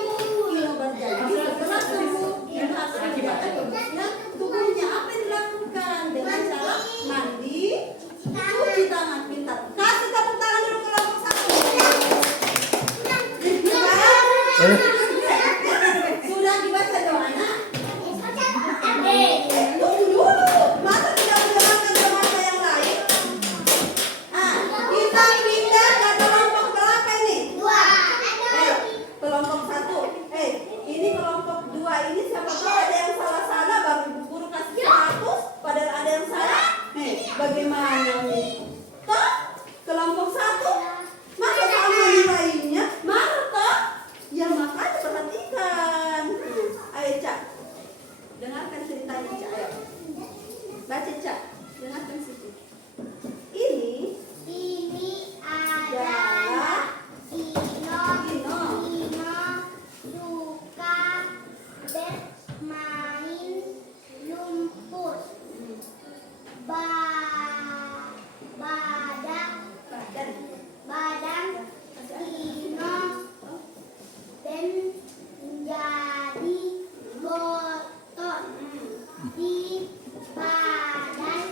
Kino berjanji setelah sembuh, Kino akan menjaga kebersihan tubuhnya. Apa yang dilakukan? Dengan cara mandi, cuci tangan pintar. Kasih tepuk tangan dulu kelompok satu. Sudah dibaca doanya? Tunggu dulu. Masa tidak mendengarkan doa yang lain? Kita pindah ke kelompok berapa ini? Kelompok satu. Ini kelompok dua ini siapa tahu ada yang salah-salah baru guru kasih 100 padahal ada yang salah. Bagaimana nih? Toh kelompok satu masa sama nilainya mana toh? Ya makanya perhatikan. Ayo Cak, dengarkan ceritanya Cak. Ayo baca Cak, dengarkan situ. Ini adalah Kino. Bermain lumpur. Badan Kino dan menjadi kotor di badan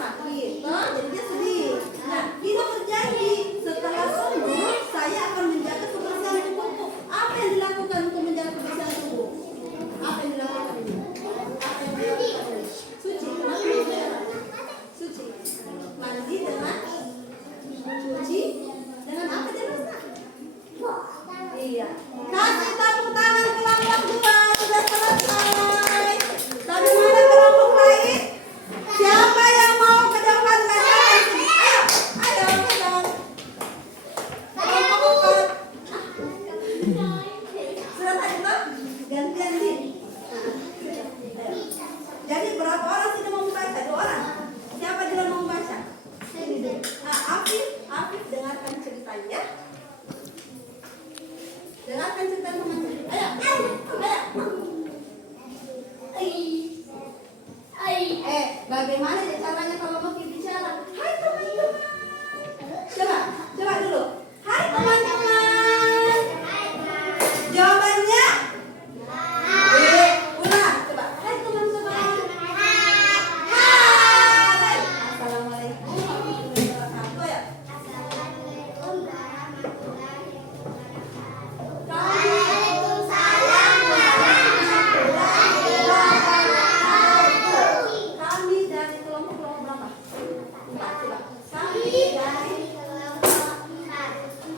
sakit, toh jadinya sedih. Nah, Kino berjanji setelah sembuh saya akan menjaga kebersihan tubuhku. Apa yang dilakukan untuk menjaga kebersihan tubuh? Apa yang dilakukan ini? Apa yang dilakukan ini? Suci. Suci. Mandi dengan cuci dengan apa jelasnya? Iya. Kasih tepuk tangan kelompok 2 sudah selesai. Tapi mana kelompok lain? Siapa yang mau ke depan katakan? Ayo, kejar. Kelompok 4. Sudah tadi toh? Gantian di. Jadi berapa orang sini mau membaca? 2 orang. Siapa dulu mau membaca? Ini deh. Afif dengarkan ceritanya. Dengarkan cerita teman-teman. Ayo. Bagaimana caranya kalau mau bicara? Hai teman-teman. Coba dulu. Hai teman-teman. Jawabannya? Ulang. Coba. Hai teman-teman. Hai. Assalamualaikum warahmatullahi wabarakatuh ya. Assalamualaikum warahmatullahi wabarakatuh. Waalaikumsalam warahmatullahi wabarakatuh. Kami dari kelompok berapa? 4 coba. Kami dari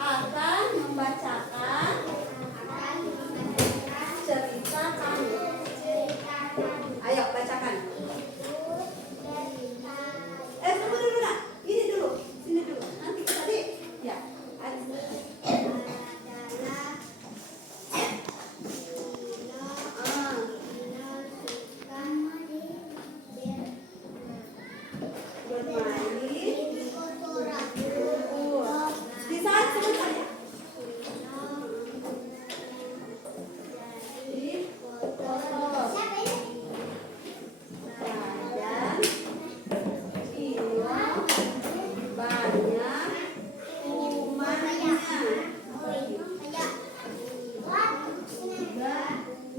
akan membacakan cerita kami. Ayo bacakan. Tunggu dulu nak. Ini dulu. Sini dulu. Nanti kita di. Ya. Di saat sebentar ya. Di foto. Badan Kino banyak kumannya. Juga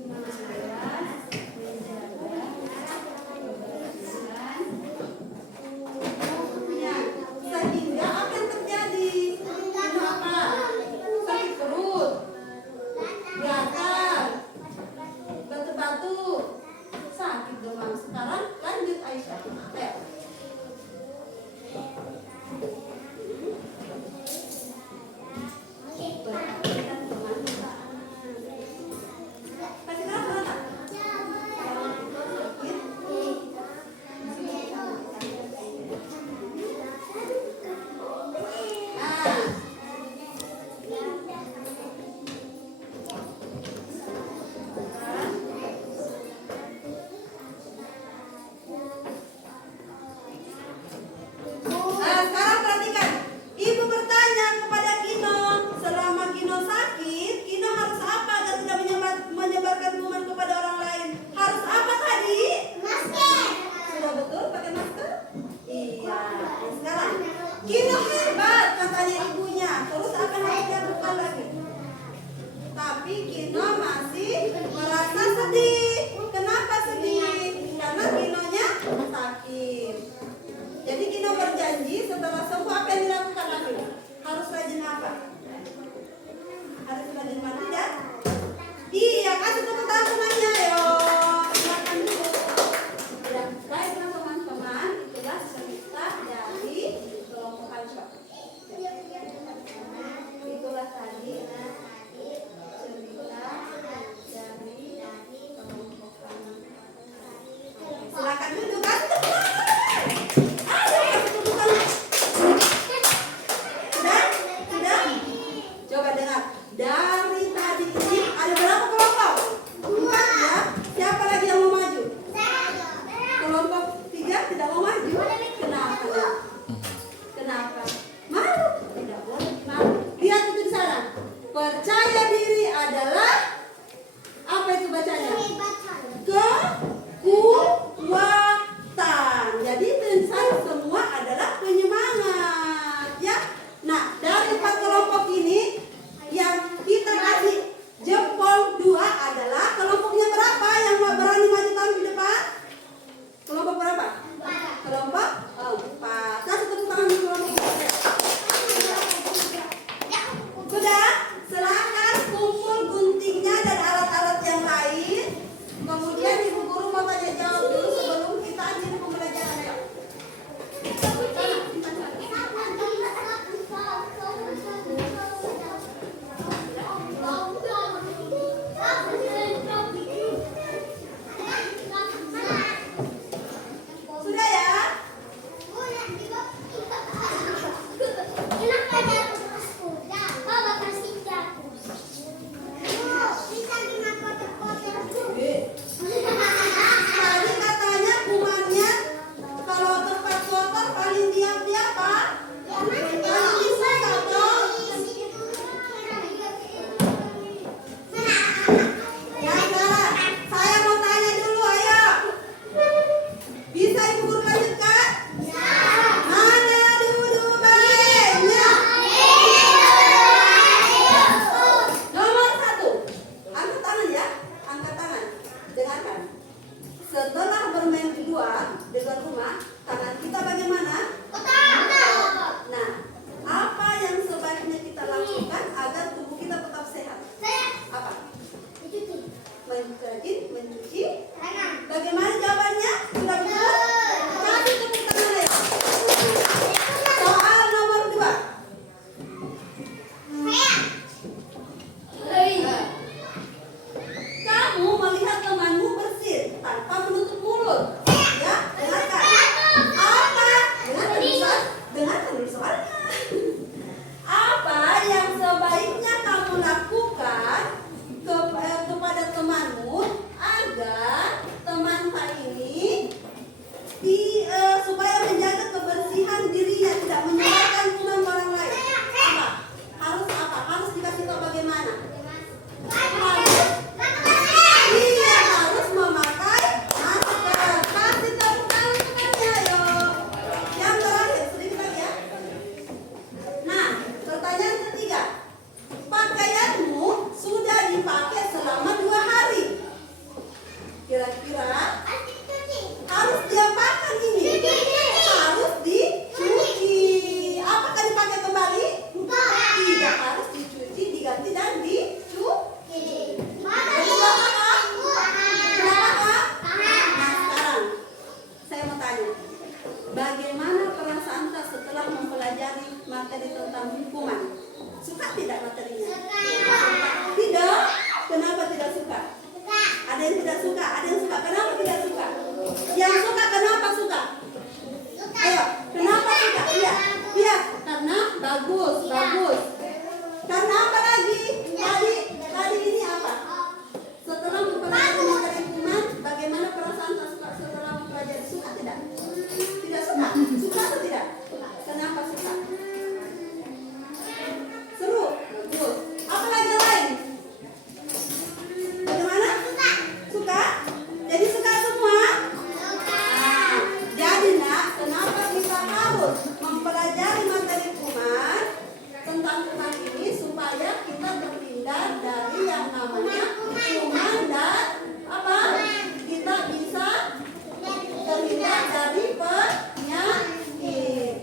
malas menjaga kebersihan tubuhnya. Sehingga apa yang terjadi? Kenapa? Sakit perut, gatal, batu-batu, sakit demam. Sekarang lanjut Aisyah. Ayo. Perhatikan teman-teman. Kasih tahu kenapa? Kalau itu sakit. Sekarang perhatikan. Ibu bertanya kepada Kino, selama Kino sakit, Kino harus apa agar tidak menyebarkan kuman kepada orang lain? Harus apa tadi? Masker. Sudah betul pakai masker? Iya. Sekarang Kino hebat katanya ibunya. Terus apa yang harus dilakukan lagi? Tapi Kino masih merasa sedih. Kenapa sedih? Karena Kinonya sakit. Jadi Kino berjanji setelah sembuh apa yang dilakukan lagi? Harus rajin apa? Harus rajin mandi dan? Iya, kasih tepuk tangan semuanya. Ayo, silakan dulu. Ya, baiklah teman-teman, itulah cerita dari kelompok Aisyah. Itulah tadi cerita dari kelompok Sudah ya? Tadi katanya kumannya kalau tempat kotor paling diam dia apa? Paling disuka toh? Ya Sarah, saya mau tanya dulu, ayo. Bisa Ibu Guru lanjutkan? Mana dulu baiknya? Nomor 1. Angkat tangan ya, angkat tangan. Dengarkan. Setelah bermain di luar rumah, tangan kita bagaimana? Nah, apa yang sebaiknya kita lakukan agar tubuh kita tetap sehat? Apa? Mencuci. Bagaimana jawabannya? Sudah betul? Kasih tepuk tangan ya. Soal nomor 2. Kamu melihat temanmu bersin tanpa menutup mulut. Ya, dengarkan. Apa? Dengarkan dulu soalnya. Apa yang sebaiknya kamu lakukan kepada temanmu agar teman ini supaya menjaga kebersihan dirinya, tidak menyebarkan kuman ke orang lain? Apa? Harus dikasih tahu bagaimana? Iya, harus memakai masker. Kasih tepuk tangan temannya, ayo. Yang terakhir, sedikit lagi ya. Nah, pertanyaan ketiga. Pakaianmu sudah dipakai selama 2 hari. Kira-kira harus diapakan ini? Harus dicuci. Apakah dipakai kembali? Tidak, harus dicuci, diganti dan dicuci. Kenapa, Kak? Nah, sekarang saya mau tanya. Bagaimana perasaan Kak setelah mempelajari materi tentang hukuman? Suka tidak materinya? Tidak? Kenapa tidak suka? Ada yang tidak suka, ada yang suka. Kenapa tidak suka? Yang suka kenapa suka? Ayo, kenapa suka? Iya, karena bagus. Karena apa lagi? Tadi ini apa? Setelah mempelajari materi hukuman, bagaimana perasaan Kak suka setelah mempelajari? Suka tidak? Tidak suka? Suka atau tidak? Kenapa suka? Seru? Bagus. Apa lagi yang lain? Bagaimana? Suka? Jadi suka semua? Nah, jadi nak, kenapa kita harus mempelajari materi kuman tentang kuman ini supaya kita terhindar dari yang namanya kuman dan apa? Kita bisa terhindar dari penyakit.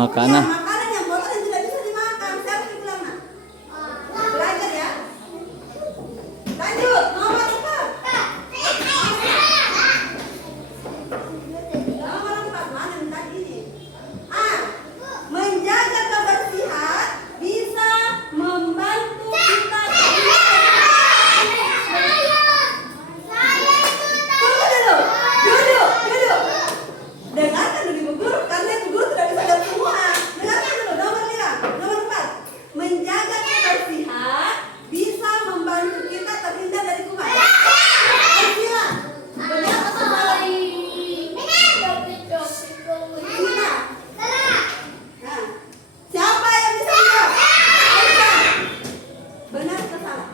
Makanan. Ya, makanan yang kotor yang tidak bisa dimakan. Siapa yang bilang, nak? Belajar ya. Lanjut, nomor 4. Nomor 4, mana yang tadi ini? A. Menjaga kebersihan bisa membantu kita. Tunggu dulu. Duduk. Dengarkan dulu Ibu Guru, karena Ibu Guru tidak bisa lihat semua. Dengarkan dulu, nomor 4. Menjaga kebersihan bisa membantu kita terhindar dari kuman. Sila, benar atau salah? Sila. Nah, siapa yang bisa menjawab? Aisyah. Benar atau salah?